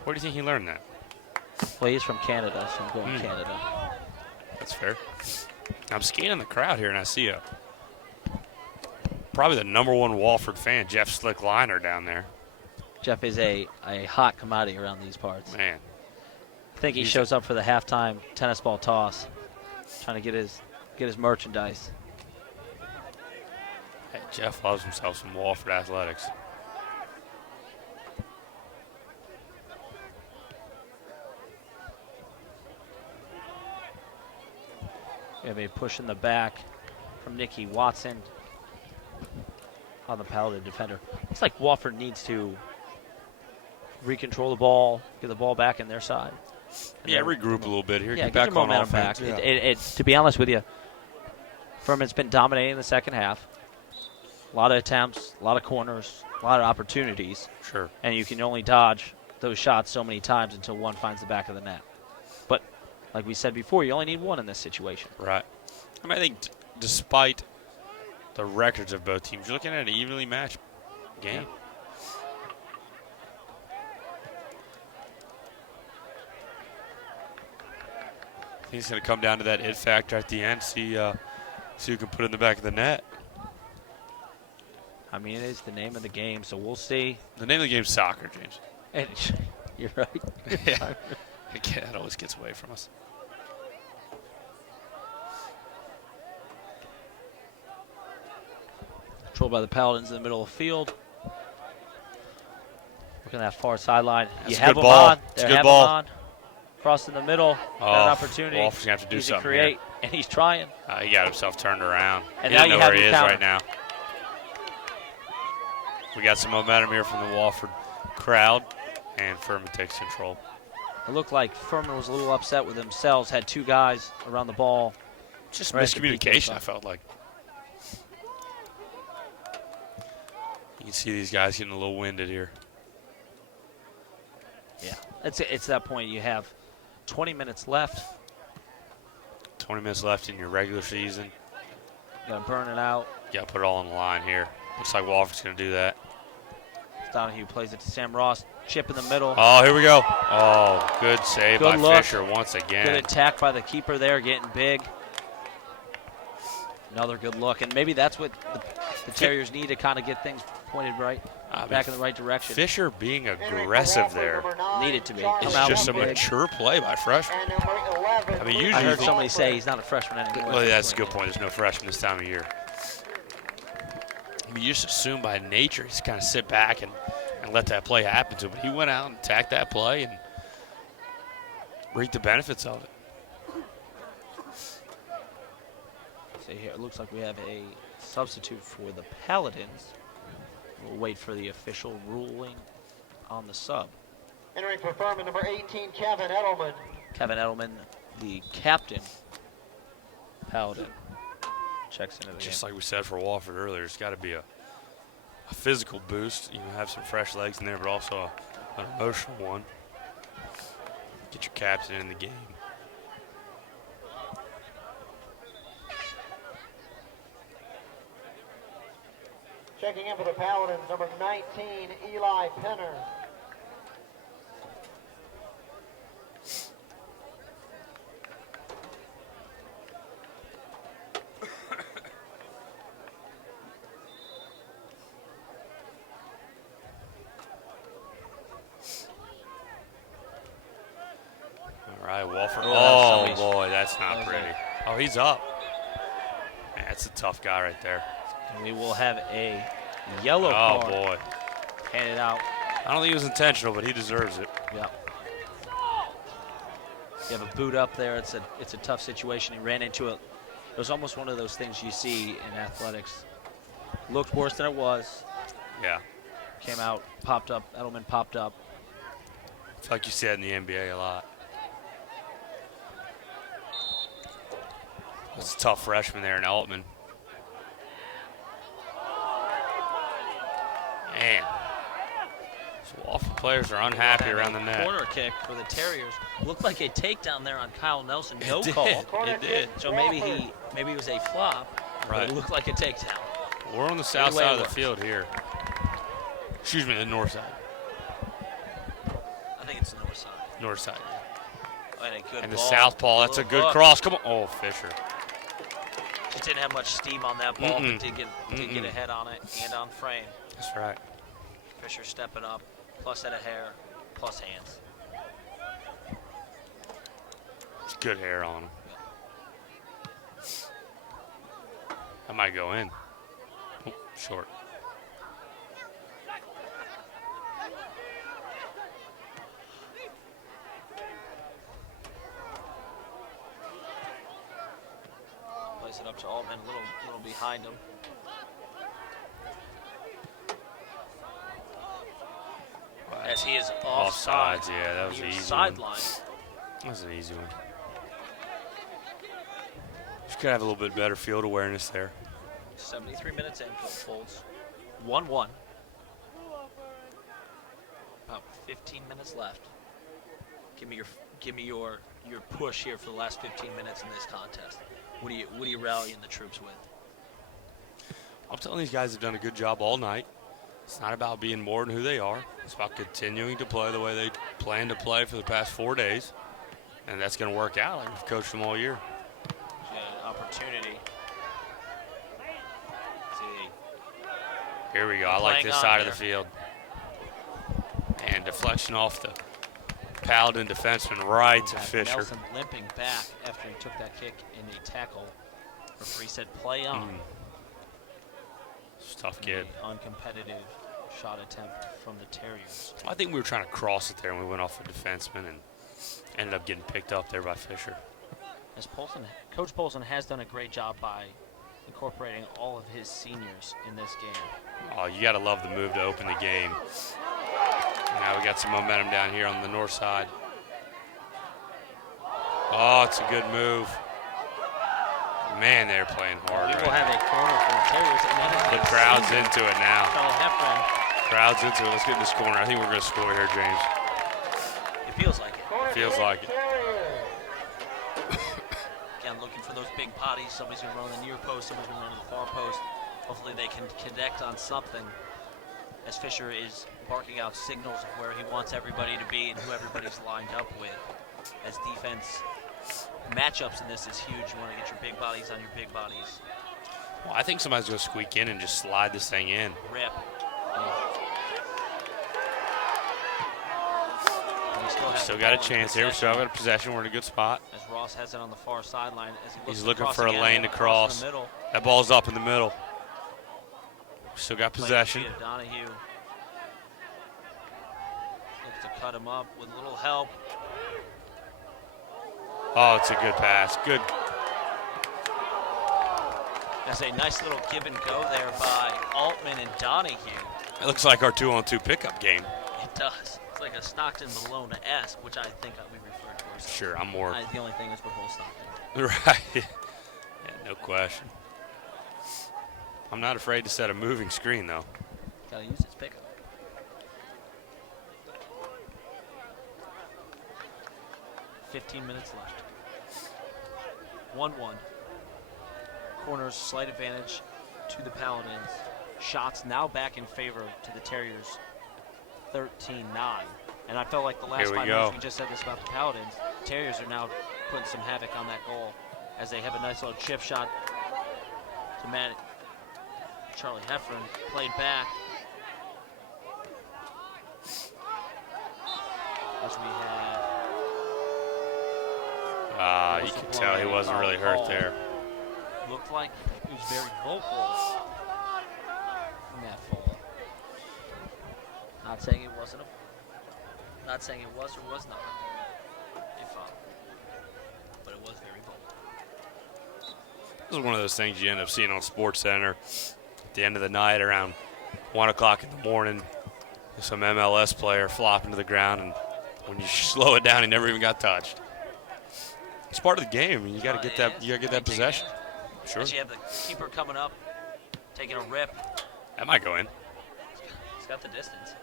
Where do you think he learned that? Well, he's from Canada, so I'm going Canada. That's fair. I'm scanning the crowd here, and I see probably the #1 Wofford fan, Jeff Slickliner, down there. Jeff is a hot commodity around these parts. Man. I think he shows up for the halftime tennis ball toss, trying to get his merchandise. Hey, Jeff loves himself some Wofford athletics. We have a push in the back from Nikki Watson on the Paladin defender. Looks like Wofford needs to recontrol the ball, get the ball back in their side. Yeah, regroup a little bit here. Yeah, get get back your on momentum offense. back. Yeah. To be honest with you, Furman's been dominating in the second half. A lot of attempts, a lot of corners, a lot of opportunities. Sure. And you can only dodge those shots so many times until one finds the back of the net. But like we said before, you only need one in this situation. Right. I mean, I think despite the records of both teams, you're looking at an evenly matched game. Yeah. I think it's going to come down to that it factor at the end. See who can put it in the back of the net. I mean, it is the name of the game, so we'll see. The name of the game is soccer, James. And you're right. Yeah. It always gets away from us. Controlled by the Paladins in the middle of the field. Looking at that far sideline. That's you a have good them ball. on. It's a They good have ball. them on. Cross in the middle. Oh, Got an opportunity. Wofford's going to have to do Easy something create, here. and he's trying. He got himself turned around. And He now doesn't you know have where he the is counter. right now. We got some momentum here from the Wofford crowd, and Furman takes control. It looked like Furman was a little upset with themselves. Had 2 guys around the ball. Just right at the peak of miscommunication, the- I felt like. You can see these guys getting a little winded here. Yeah, it's that point. You have 20 minutes left. 20 minutes left in your regular season. You got to burn it out. You got to put it all on the line here. Looks like Wofford's going to do that. Donahue plays it to Sam Ross. Chip in the middle. Oh, here we go. Oh, good save Good by look. Fisher once again. Good attack by the keeper there, getting big. Another good look, and maybe that's what the Terriers need to kind of get things pointed back in the right direction. Fisher being aggressive there. Needed to be. It's just a mature play by freshman. I mean, usually I heard somebody say he's not a freshman anymore. Well, that's a good point. There's no freshman this time of year. I mean, you just assume by nature he's kind of sit back and let that play happen to him. But he went out and attacked that play and reaped the benefits of it. See here, it looks like we have a substitute for the Paladins. We'll wait for the official ruling on the sub. Entering for Furman, number 18, Kevin Edelman. Kevin Edelman, the captain, Paladin, checks into the Just game. like we said for Wofford earlier, it's got to be a physical boost. You know, have some fresh legs in there, but also an emotional one. Get your captain in the game. Checking in for the Paladins, number 19, Eli Penner. All right, Wofford. Oh, boy, that's not pretty. Oh, he's up. Man, that's a tough guy right there. And we will have a yellow card. Oh, boy. Handed out. I don't think it was intentional, but he deserves it. Yeah. You have a boot up there. It's a tough situation. He ran into it. It was almost one of those things you see in athletics. Looked worse than it was. Yeah. Came out, popped up. Edelman popped up. It's like you said in the NBA a lot. It's a tough freshman there in Altman. Man. So Wofford players are unhappy around the net. Corner kick for the Terriers. Looked like a takedown there on Kyle Nelson. No It call. did. It did. So maybe it was a flop. Right. But it looked like a takedown. We're on the south Either way side it of the works. field here. Excuse me, the north side. I think it's the north side. North side. And a good And the ball. southpaw, that's a Little good hook. cross. Come on. Oh, Fisher. It didn't have much steam on that ball, Mm-mm. but did get a head on it and on frame. That's right. Fisher stepping up, plus head of hair, plus hands. It's good hair on him. That might go in. Oh, short. Plays it up to Altman, a little behind him. As he is offside. Offsides, yeah, that was He an is easy one. sidelined. That was an easy one. Just gotta have a little bit better field awareness there. 73 minutes in, Coach Folds. 1-1. About 15 minutes left. Give me your push here for the last 15 minutes in this contest. What are you rallying the troops with? I'm telling these guys have done a good job all night. It's not about being more than who they are. It's about continuing to play the way they plan to play for the past 4 days. And that's going to work out. Like we've coached them all year. An opportunity. See, Here we go. I like Playing this on side of there. the field. And deflection off the Paladin defenseman right to Fisher. Nelson limping back after he took that kick in a tackle. Referee said play on. It's a tough kid. An uncompetitive shot attempt from the Terriers. I think we were trying to cross it there and we went off a defenseman and ended up getting picked up there by Fisher. As Coach Polson has done a great job by incorporating all of his seniors in this game. Oh, you got to love the move to open the game. Now we got some momentum down here on the north side. Oh, it's a good move. Man, they're playing hard. We right will have a corner for the Terriers. And that is now. The a crowd's senior, into it now. Charlie Heffron. Crowd's into it. Let's get in this corner. I think we're going to score here, James. It feels like it. Feels like it. Again, looking for those big bodies. Somebody's going to run on the near post. Somebody's going to run on the far post. Hopefully they can connect on something as Fisher is barking out signals of where he wants everybody to be and who everybody's lined up with. As defense matchups in this is huge. You want to get your big bodies on your big bodies. Well, I think somebody's going to squeak in and just slide this thing in. Rip. Still got a chance here. We still got a possession. We're in a good spot. As Ross has it on the far sideline. He's looking for a lane to cross. That ball's up in the middle. Still got possession. Donahue looks to cut him up with a little help. Oh, it's a good pass. Good. That's a nice little give and go there by Altman and Donahue. It looks like our 2-on-2 pickup game. It does. It's like a Stockton-Malone-esque, which I think we refer to as. Sure, I'm more. The only thing is we're both Stockton. Right. Yeah, no question. I'm not afraid to set a moving screen, though. Gotta use its pickup. $15 minutes left. 1-1. Corners, slight advantage to the Paladins. Shots now back in favor to the Terriers. 13-9. And I felt like the last 5 minutes we just said this about the Paladins. Terriers are now putting some havoc on that goal as they have a nice little chip shot to Charlie Heffron, played back. As we have. You can tell he wasn't really hurt there. Looked like he was very vocal in that fall. Not saying it wasn't not saying it was or was not a foul, but it was very vocal. This is one of those things you end up seeing on SportsCenter at the end of the night around 1 o'clock in the morning. Some MLS player flopping to the ground, and when you slow it down, he never even got touched. It's part of the game. I mean, you got to get that. You got to get that possession. Sure. As you have the keeper coming up, taking a rip. That might go in. He's got the distance.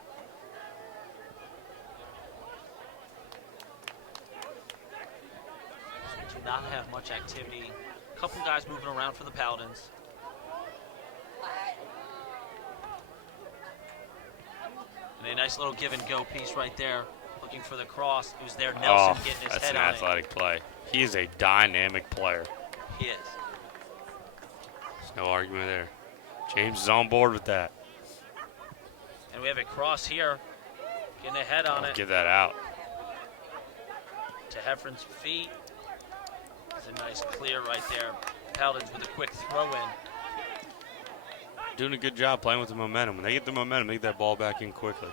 We do not have much activity. A couple guys moving around for the Paladins. And a nice little give and go piece right there. Looking for the cross. Who's there? Nelson getting his head on it. That's an athletic play. He is a dynamic player. He is. There's no argument there. James is on board with that. And we have a cross here. Getting a head on it. Get that out. To Heffron's feet. It's a nice clear right there. Paladins with a quick throw in. Doing a good job playing with the momentum. When they get the momentum, they get that ball back in quickly.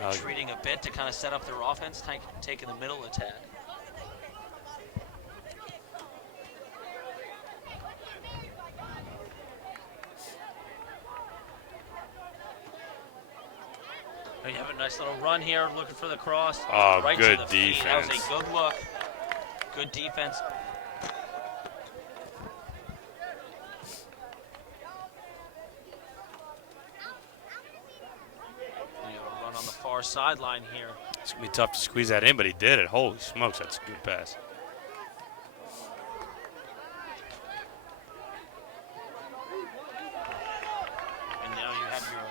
Now retreating a bit to kind of set up their offense, taking the middle attack. You have a nice little run here, looking for the cross. Oh, right good to the feet. defense. That was a good look. Good defense. Run on the far sideline here. It's going to be tough to squeeze that in, but he did it. Holy smokes, that's a good pass. And now you have your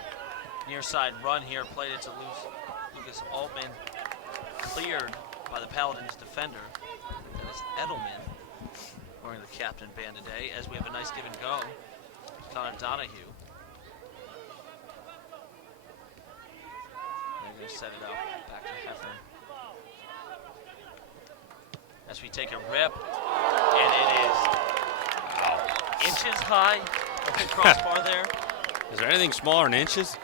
near side run here, played it to Lucas Altman, cleared by the Paladins defender. That is Edelman wearing the captain band today, as we have a nice give and go. Connor Donahue. They're going to set it up back to Heffron. As we take a rip, and it is inches high over the crossbar there. Is there anything smaller than inches?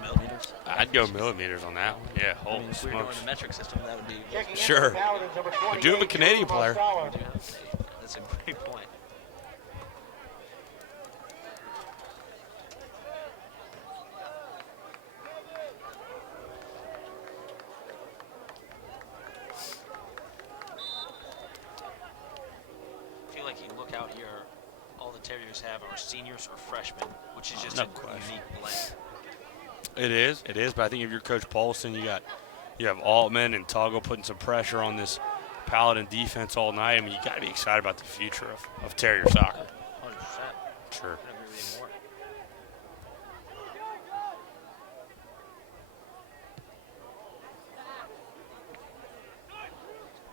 Millimeters. I'd go millimeters on that one. Yeah, holy If we were doing smokes. the metric system, that would be. Sure. We do have a Canadian player. That's a great point. I feel like you look out here, all the Terriers have are seniors or freshmen, which is just a unique blend. It is, but I think if you're Coach Paulson, you have Altman and Toggle putting some pressure on this Paladin defense all night. I mean, you got to be excited about the future of Terrier soccer. 100%. Sure. I couldn't agree with you more.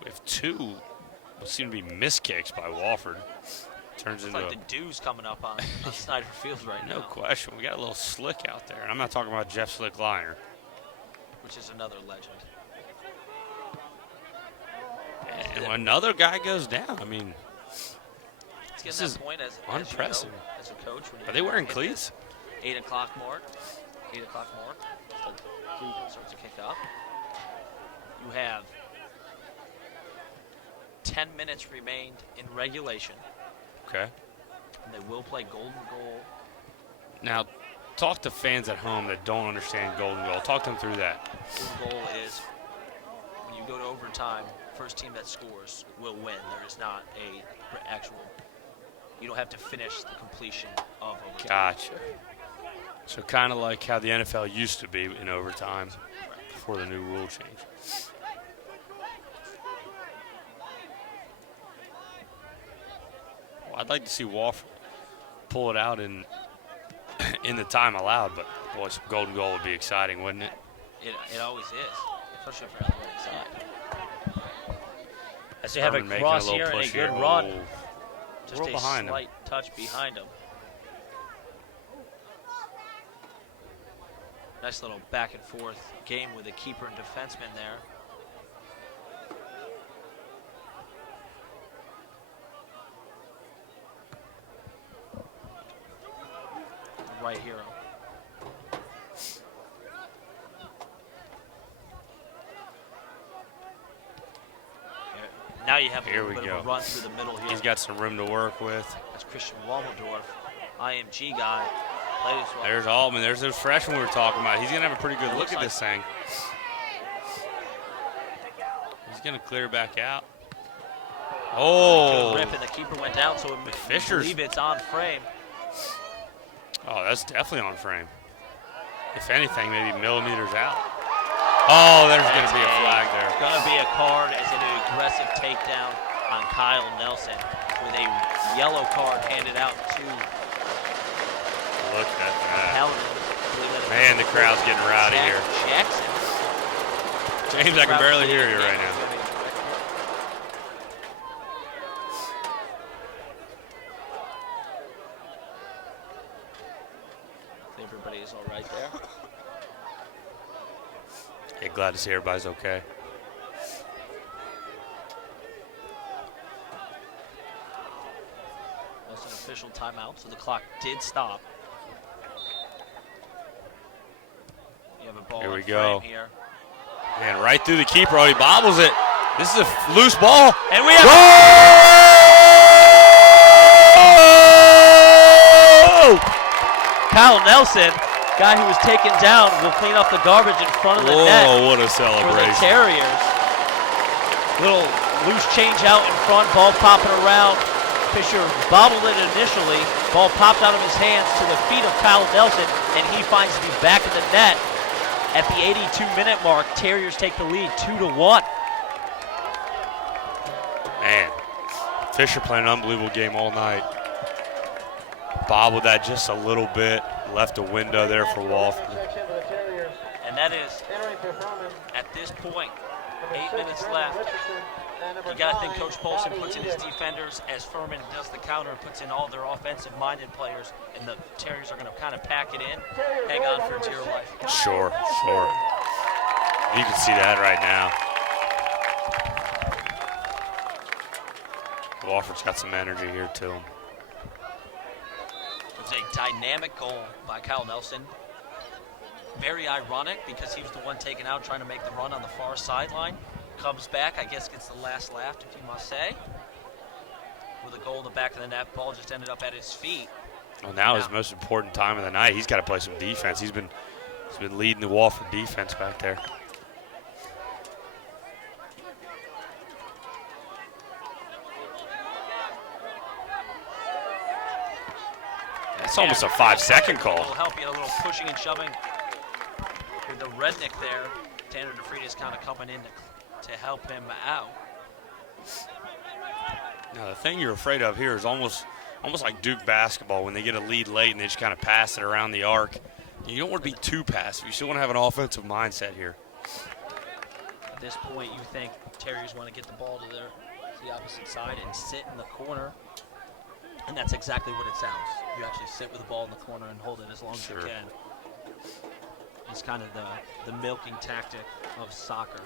We have two what seem to be missed kicks by Wofford. Turns It's into like the dew's coming up on Snyder Field right now. no question. We got a little Slick out there. And I'm not talking about Jeff Slick Liner. Which is another legend. And when another guy goes down, I mean, It's this getting is that point as unprecedented. you know, as a coach. When Are they wearing hit cleats? this 8 o'clock mark. 8 o'clock mark. The cleat starts to kick up. You have 10 minutes remained in regulation. Okay. And they will play golden goal. Now, talk to fans at home that don't understand golden goal. Talk them through that. Golden goal is when you go to overtime, first team that scores will win. There is not a actual, you don't have to finish the completion of overtime. Gotcha. So kind of like how the NFL used to be in overtime before the new rule change. Well, I'd like to see Wofford pull it out in the time allowed, but boy, some golden goal would be exciting, wouldn't it? It always is, especially if you're on the right side. As they have a Furman making cross little here and a push good here. run. Oh. Just Little a behind him. slight touch behind him. Nice little back and forth game with a keeper and defenseman there. Right hero. Now you have a Here little we bit go. of a run through the middle here. He's got some room to work with. That's Christian Walmerdorf, IMG guy. Plays well. There's Altman. There's those freshmen we were talking about. He's going to have a pretty good look at this thing. He's going to clear back out. Oh. Good rip, and the keeper went down, so I Fisher's. believe it's on frame. Oh, that's definitely on frame. If anything, maybe millimeters out. Oh, there's going to be a flag there. Going to be a card as an aggressive takedown on Kyle Nelson with a yellow card handed out to Look at that. Paladins. Man, the crowd's getting rowdy here. Jackson. James, I can barely hear you right now. Everybody is all right there. Yeah, glad to see everybody's okay. That's an official timeout, so the clock did stop. You have a ball Here we in go. frame here. Man, right through the keeper. Oh, he bobbles it. This is a loose ball. And we have Kyle Nelson, guy who was taken down, will clean up the garbage in front of the net. Whoa, what a For the celebration. Terriers. Little loose change out in front, ball popping around. Fisher bobbled it initially. Ball popped out of his hands to the feet of Kyle Nelson, and he finds the back of the net. At the 82-minute mark, Terriers take the lead 2-1. Man, Fisher playing an unbelievable game all night. Bobbled that just a little bit. Left a window there for Wofford. And that is, at this point, 8 minutes left. You got to think Coach Polson puts in his defenders as Furman does the counter and puts in all their offensive-minded players, and the Terriers are going to kind of pack it in, hang on for dear life. Sure. You can see that right now. Wofford's got some energy here to him. It's a dynamic goal by Kyle Nelson. Very ironic because he was the one taken out trying to make the run on the far sideline. Comes back, I guess gets the last laugh, if you must say. With a goal in the back of the net, ball just ended up at his feet. Well, now his most important time of the night. He's got to play some defense. He's been leading the Wofford defense back there. That's almost a 5-second call. It'll help you a little pushing and shoving with the Rednick there. Tanner DeFried kind of coming in to help him out. Now, the thing you're afraid of here is almost like Duke basketball when they get a lead late and they just kind of pass it around the arc. You don't want to be too passive. You still want to have an offensive mindset here. At this point, you think Terriers want to get the ball to the opposite side and sit in the corner. And that's exactly what it sounds. You actually sit with the ball in the corner and hold it as long as you can. It's kind of the milking tactic of soccer.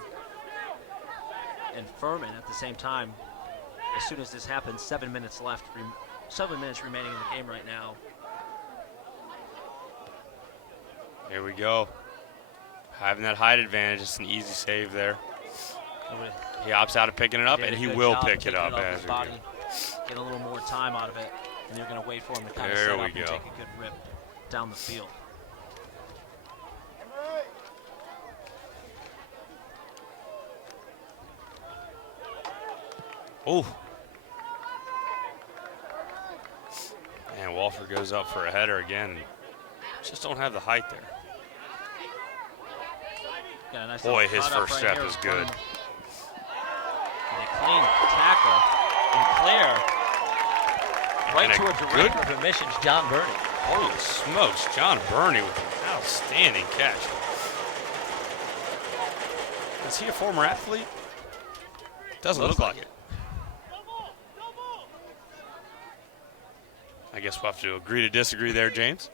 And Furman, at the same time, as soon as this happens, 7 minutes left, 7 minutes remaining in the game right now. Here we go. Having that height advantage, it's an easy save there. He opts out of picking it up, and he will pick it up. His body, get a little more time out of it, and you're going to wait for him to kind of set up and take a good rip down the field. Oh. And Wofford goes up for a header again. Just don't have the height there. Nice Boy, his first step is good. A clean tackle and clear right towards the director of admissions, John Burney. Holy smokes, John Burney with an outstanding catch. Is he a former athlete? Doesn't look like it. I guess we'll have to agree to disagree there, James.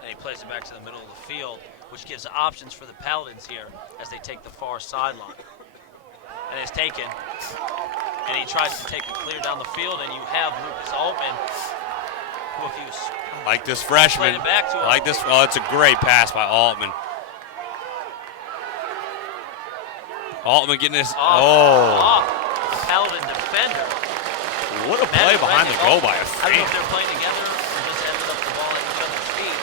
And he plays it back to the middle of the field, which gives options for the Paladins here as they take the far sideline. And it's taken. And he tries to take it clear down the field, and you have Lucas Altman, who if he was like this freshman. I like this. Oh, it's a great pass by Altman. Altman getting this. Off the Paladin defender. What a play behind the goal by a I don't know if they're playing together or just ended up the ball at each other's feet.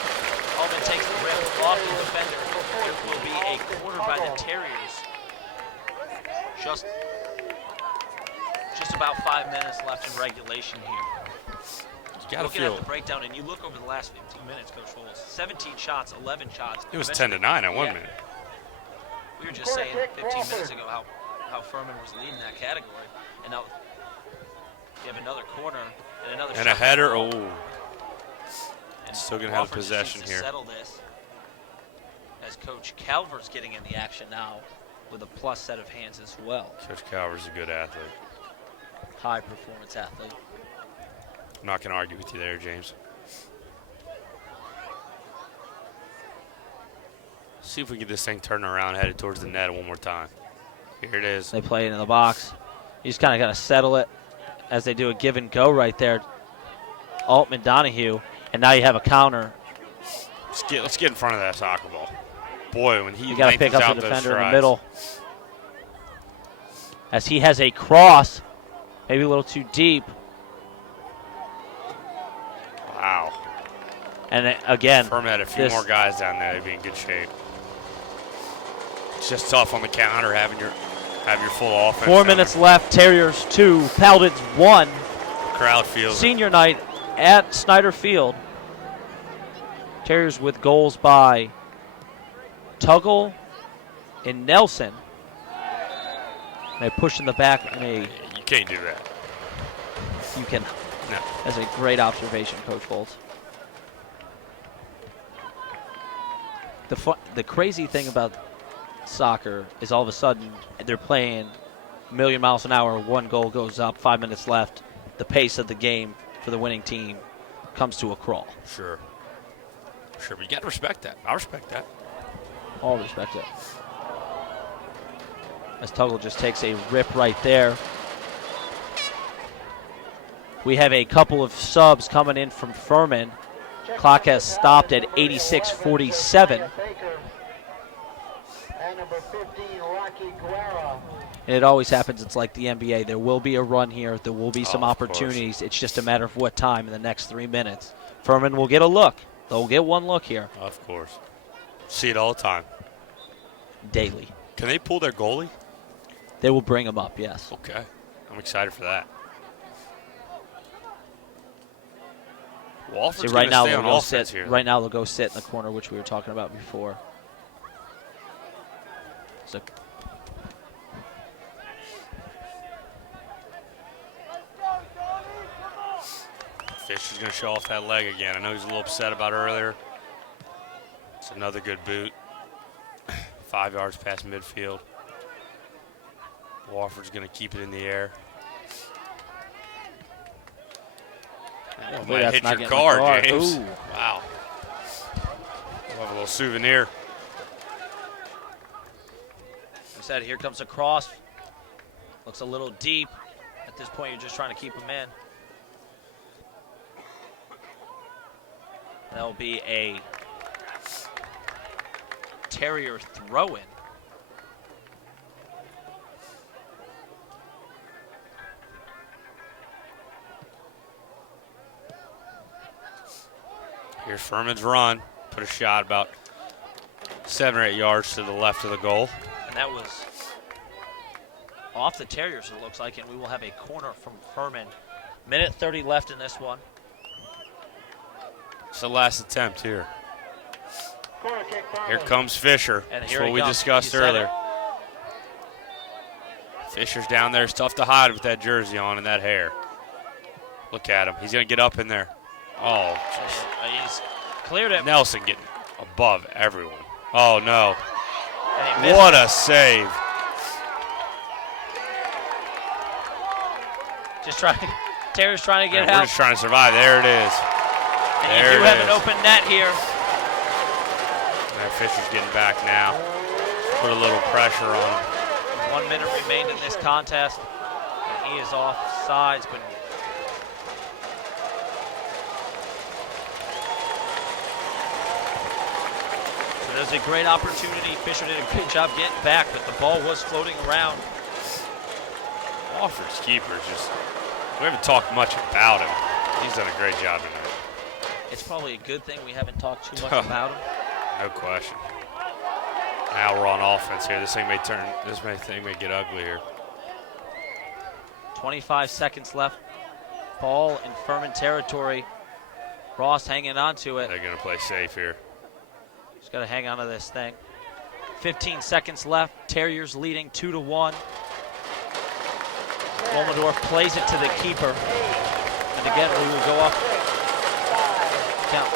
Altman takes the rip off the defender. It will be a corner by the Terriers. Just about 5 minutes left in regulation here. Looking at the breakdown, and you look over the last 15 minutes, Coach Foles. 17 shots, 11 shots. It was 10-9 at 1 minute. We were just saying 15 minutes ago how Furman was leading that category, and now you have another corner and another shot. And a header. Oh, and still gonna have possession here. Settle this as Coach Calvert's getting in the action now with a plus set of hands as well. Coach Calvert's a good athlete. High performance athlete. I'm not gonna argue with you there, James. See if we can get this thing turned around, headed towards the net one more time. Here it is. They play it in the box. You just kind of got to settle it as they do a give and go right there. Altman, Donahue, and now you have a counter. Let's get in front of that soccer ball. Boy, when he you got to pick up the those defender strides. in the middle. As he has a cross, maybe a little too deep. Wow. And again, Furman had a few more guys down there. They'd be in good shape. It's just tough on the counter having your full offense. 4 minutes left. Terriers 2, Paladins 1. Crowd feels Senior night at Snyder Field. Terriers with goals by Tuggle and Nelson. They push in the back. You can't do that. You can. No. That's a great observation, Coach Bolts. The crazy thing about soccer is all of a sudden they're playing a million miles an hour. One goal goes up, 5 minutes left. The pace of the game for the winning team comes to a crawl. Sure. But you got to respect that. I respect that. All respect it. As Tuggle just takes a rip right there. We have a couple of subs coming in from Furman. Clock has stopped at 86:47. And it always happens. It's like the NBA. There will be a run here. There will be some opportunities. It's just a matter of what time in the next 3 minutes. Furman will get a look. They'll get one look here. Of course. See it all the time. Daily. Can they pull their goalie? They will bring him up, yes. Okay. I'm excited for that. Wofford's right now they'll go sit here. Right now they'll go sit in the corner, which we were talking about before. So Fish is going to show off that leg again. I know he's a little upset about earlier. It's another good boot. 5 yards past midfield. Wofford's going to keep it in the air. Oh, might hit your car, James. Ooh. Wow. We'll have a little souvenir. Like I said, here comes a cross. Looks a little deep. At this point, you're just trying to keep him in. That'll be a Terrier throw-in. Here's Furman's run. Put a shot about 7 or 8 yards to the left of the goal. And that was off the Terriers, it looks like, and we will have a corner from Furman. Minute 30 left in this one. It's the last attempt here. Here comes Fisher. And That's here what he we comes. discussed You said earlier. Fisher's down there. It's tough to hide with that jersey on and that hair. Look at him. He's going to get up in there. Oh, he's cleared it. Nelson getting above everyone. Oh, no. And he missed What it. a save. Just trying. Terrier's trying to get We're out. just trying to survive. There it is. And There you do it have is. an open net here. Now Fisher's getting back now. Put a little pressure on him. 1 minute remained in this contest. And he is off sides, but so there's a great opportunity. Fisher did a good job getting back, but the ball was floating around. Wofford's keeper just, we haven't talked much about him. He's done a great job tonight. It's probably a good thing we haven't talked too much about him. No question. Now we're on offense here. This thing may get ugly here. 25 seconds left. Ball in Furman territory. Ross hanging on to it. They're going to play safe here. Just got to hang on to this thing. 15 seconds left. Terriers leading 2-1. Womendorf plays it to the keeper. And again, we will go off count.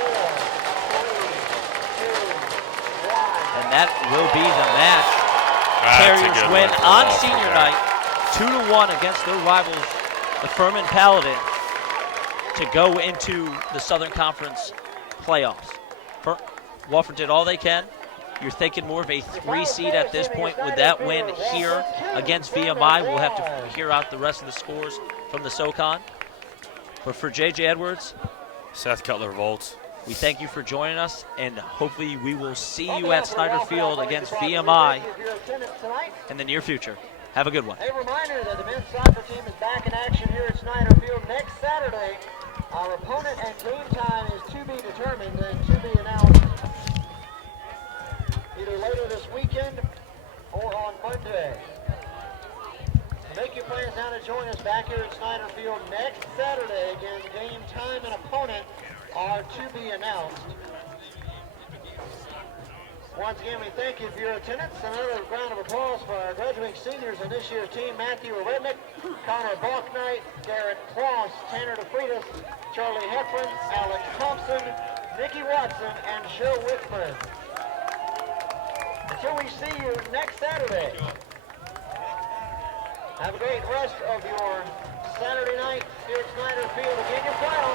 And that will be the match. Terriers win on senior night, 2-1 against their rivals, the Furman Paladins, to go into the Southern Conference playoffs. Wofford did all they can. You're thinking more of a 3 seed at this point with that win here against VMI. We'll have to hear out the rest of the scores from the SoCon. But for J.J. Edwards, Seth Cutler-Volts, we thank you for joining us, and hopefully we will see you at Snyder Field against VMI in the near future. Have a good one. A reminder that the men's soccer team is back in action here at Snyder Field next Saturday. Our opponent and game time is to be determined and to be announced either later this weekend or on Monday. So make your plans now to join us back here at Snyder Field next Saturday. Again, game time and opponent are to be announced. Once again, we thank you for your attendance. Another round of applause for our graduating seniors in this year's team: Matthew Rednick, Connor Balknight, Garrett Kloss, Tanner DeFreitas, Charlie Heffron, Alex Thompson, Nikki Watson, and Joe Whitman. Until we see you next Saturday, have a great rest of your Saturday night here at Snyder Field. Again, your final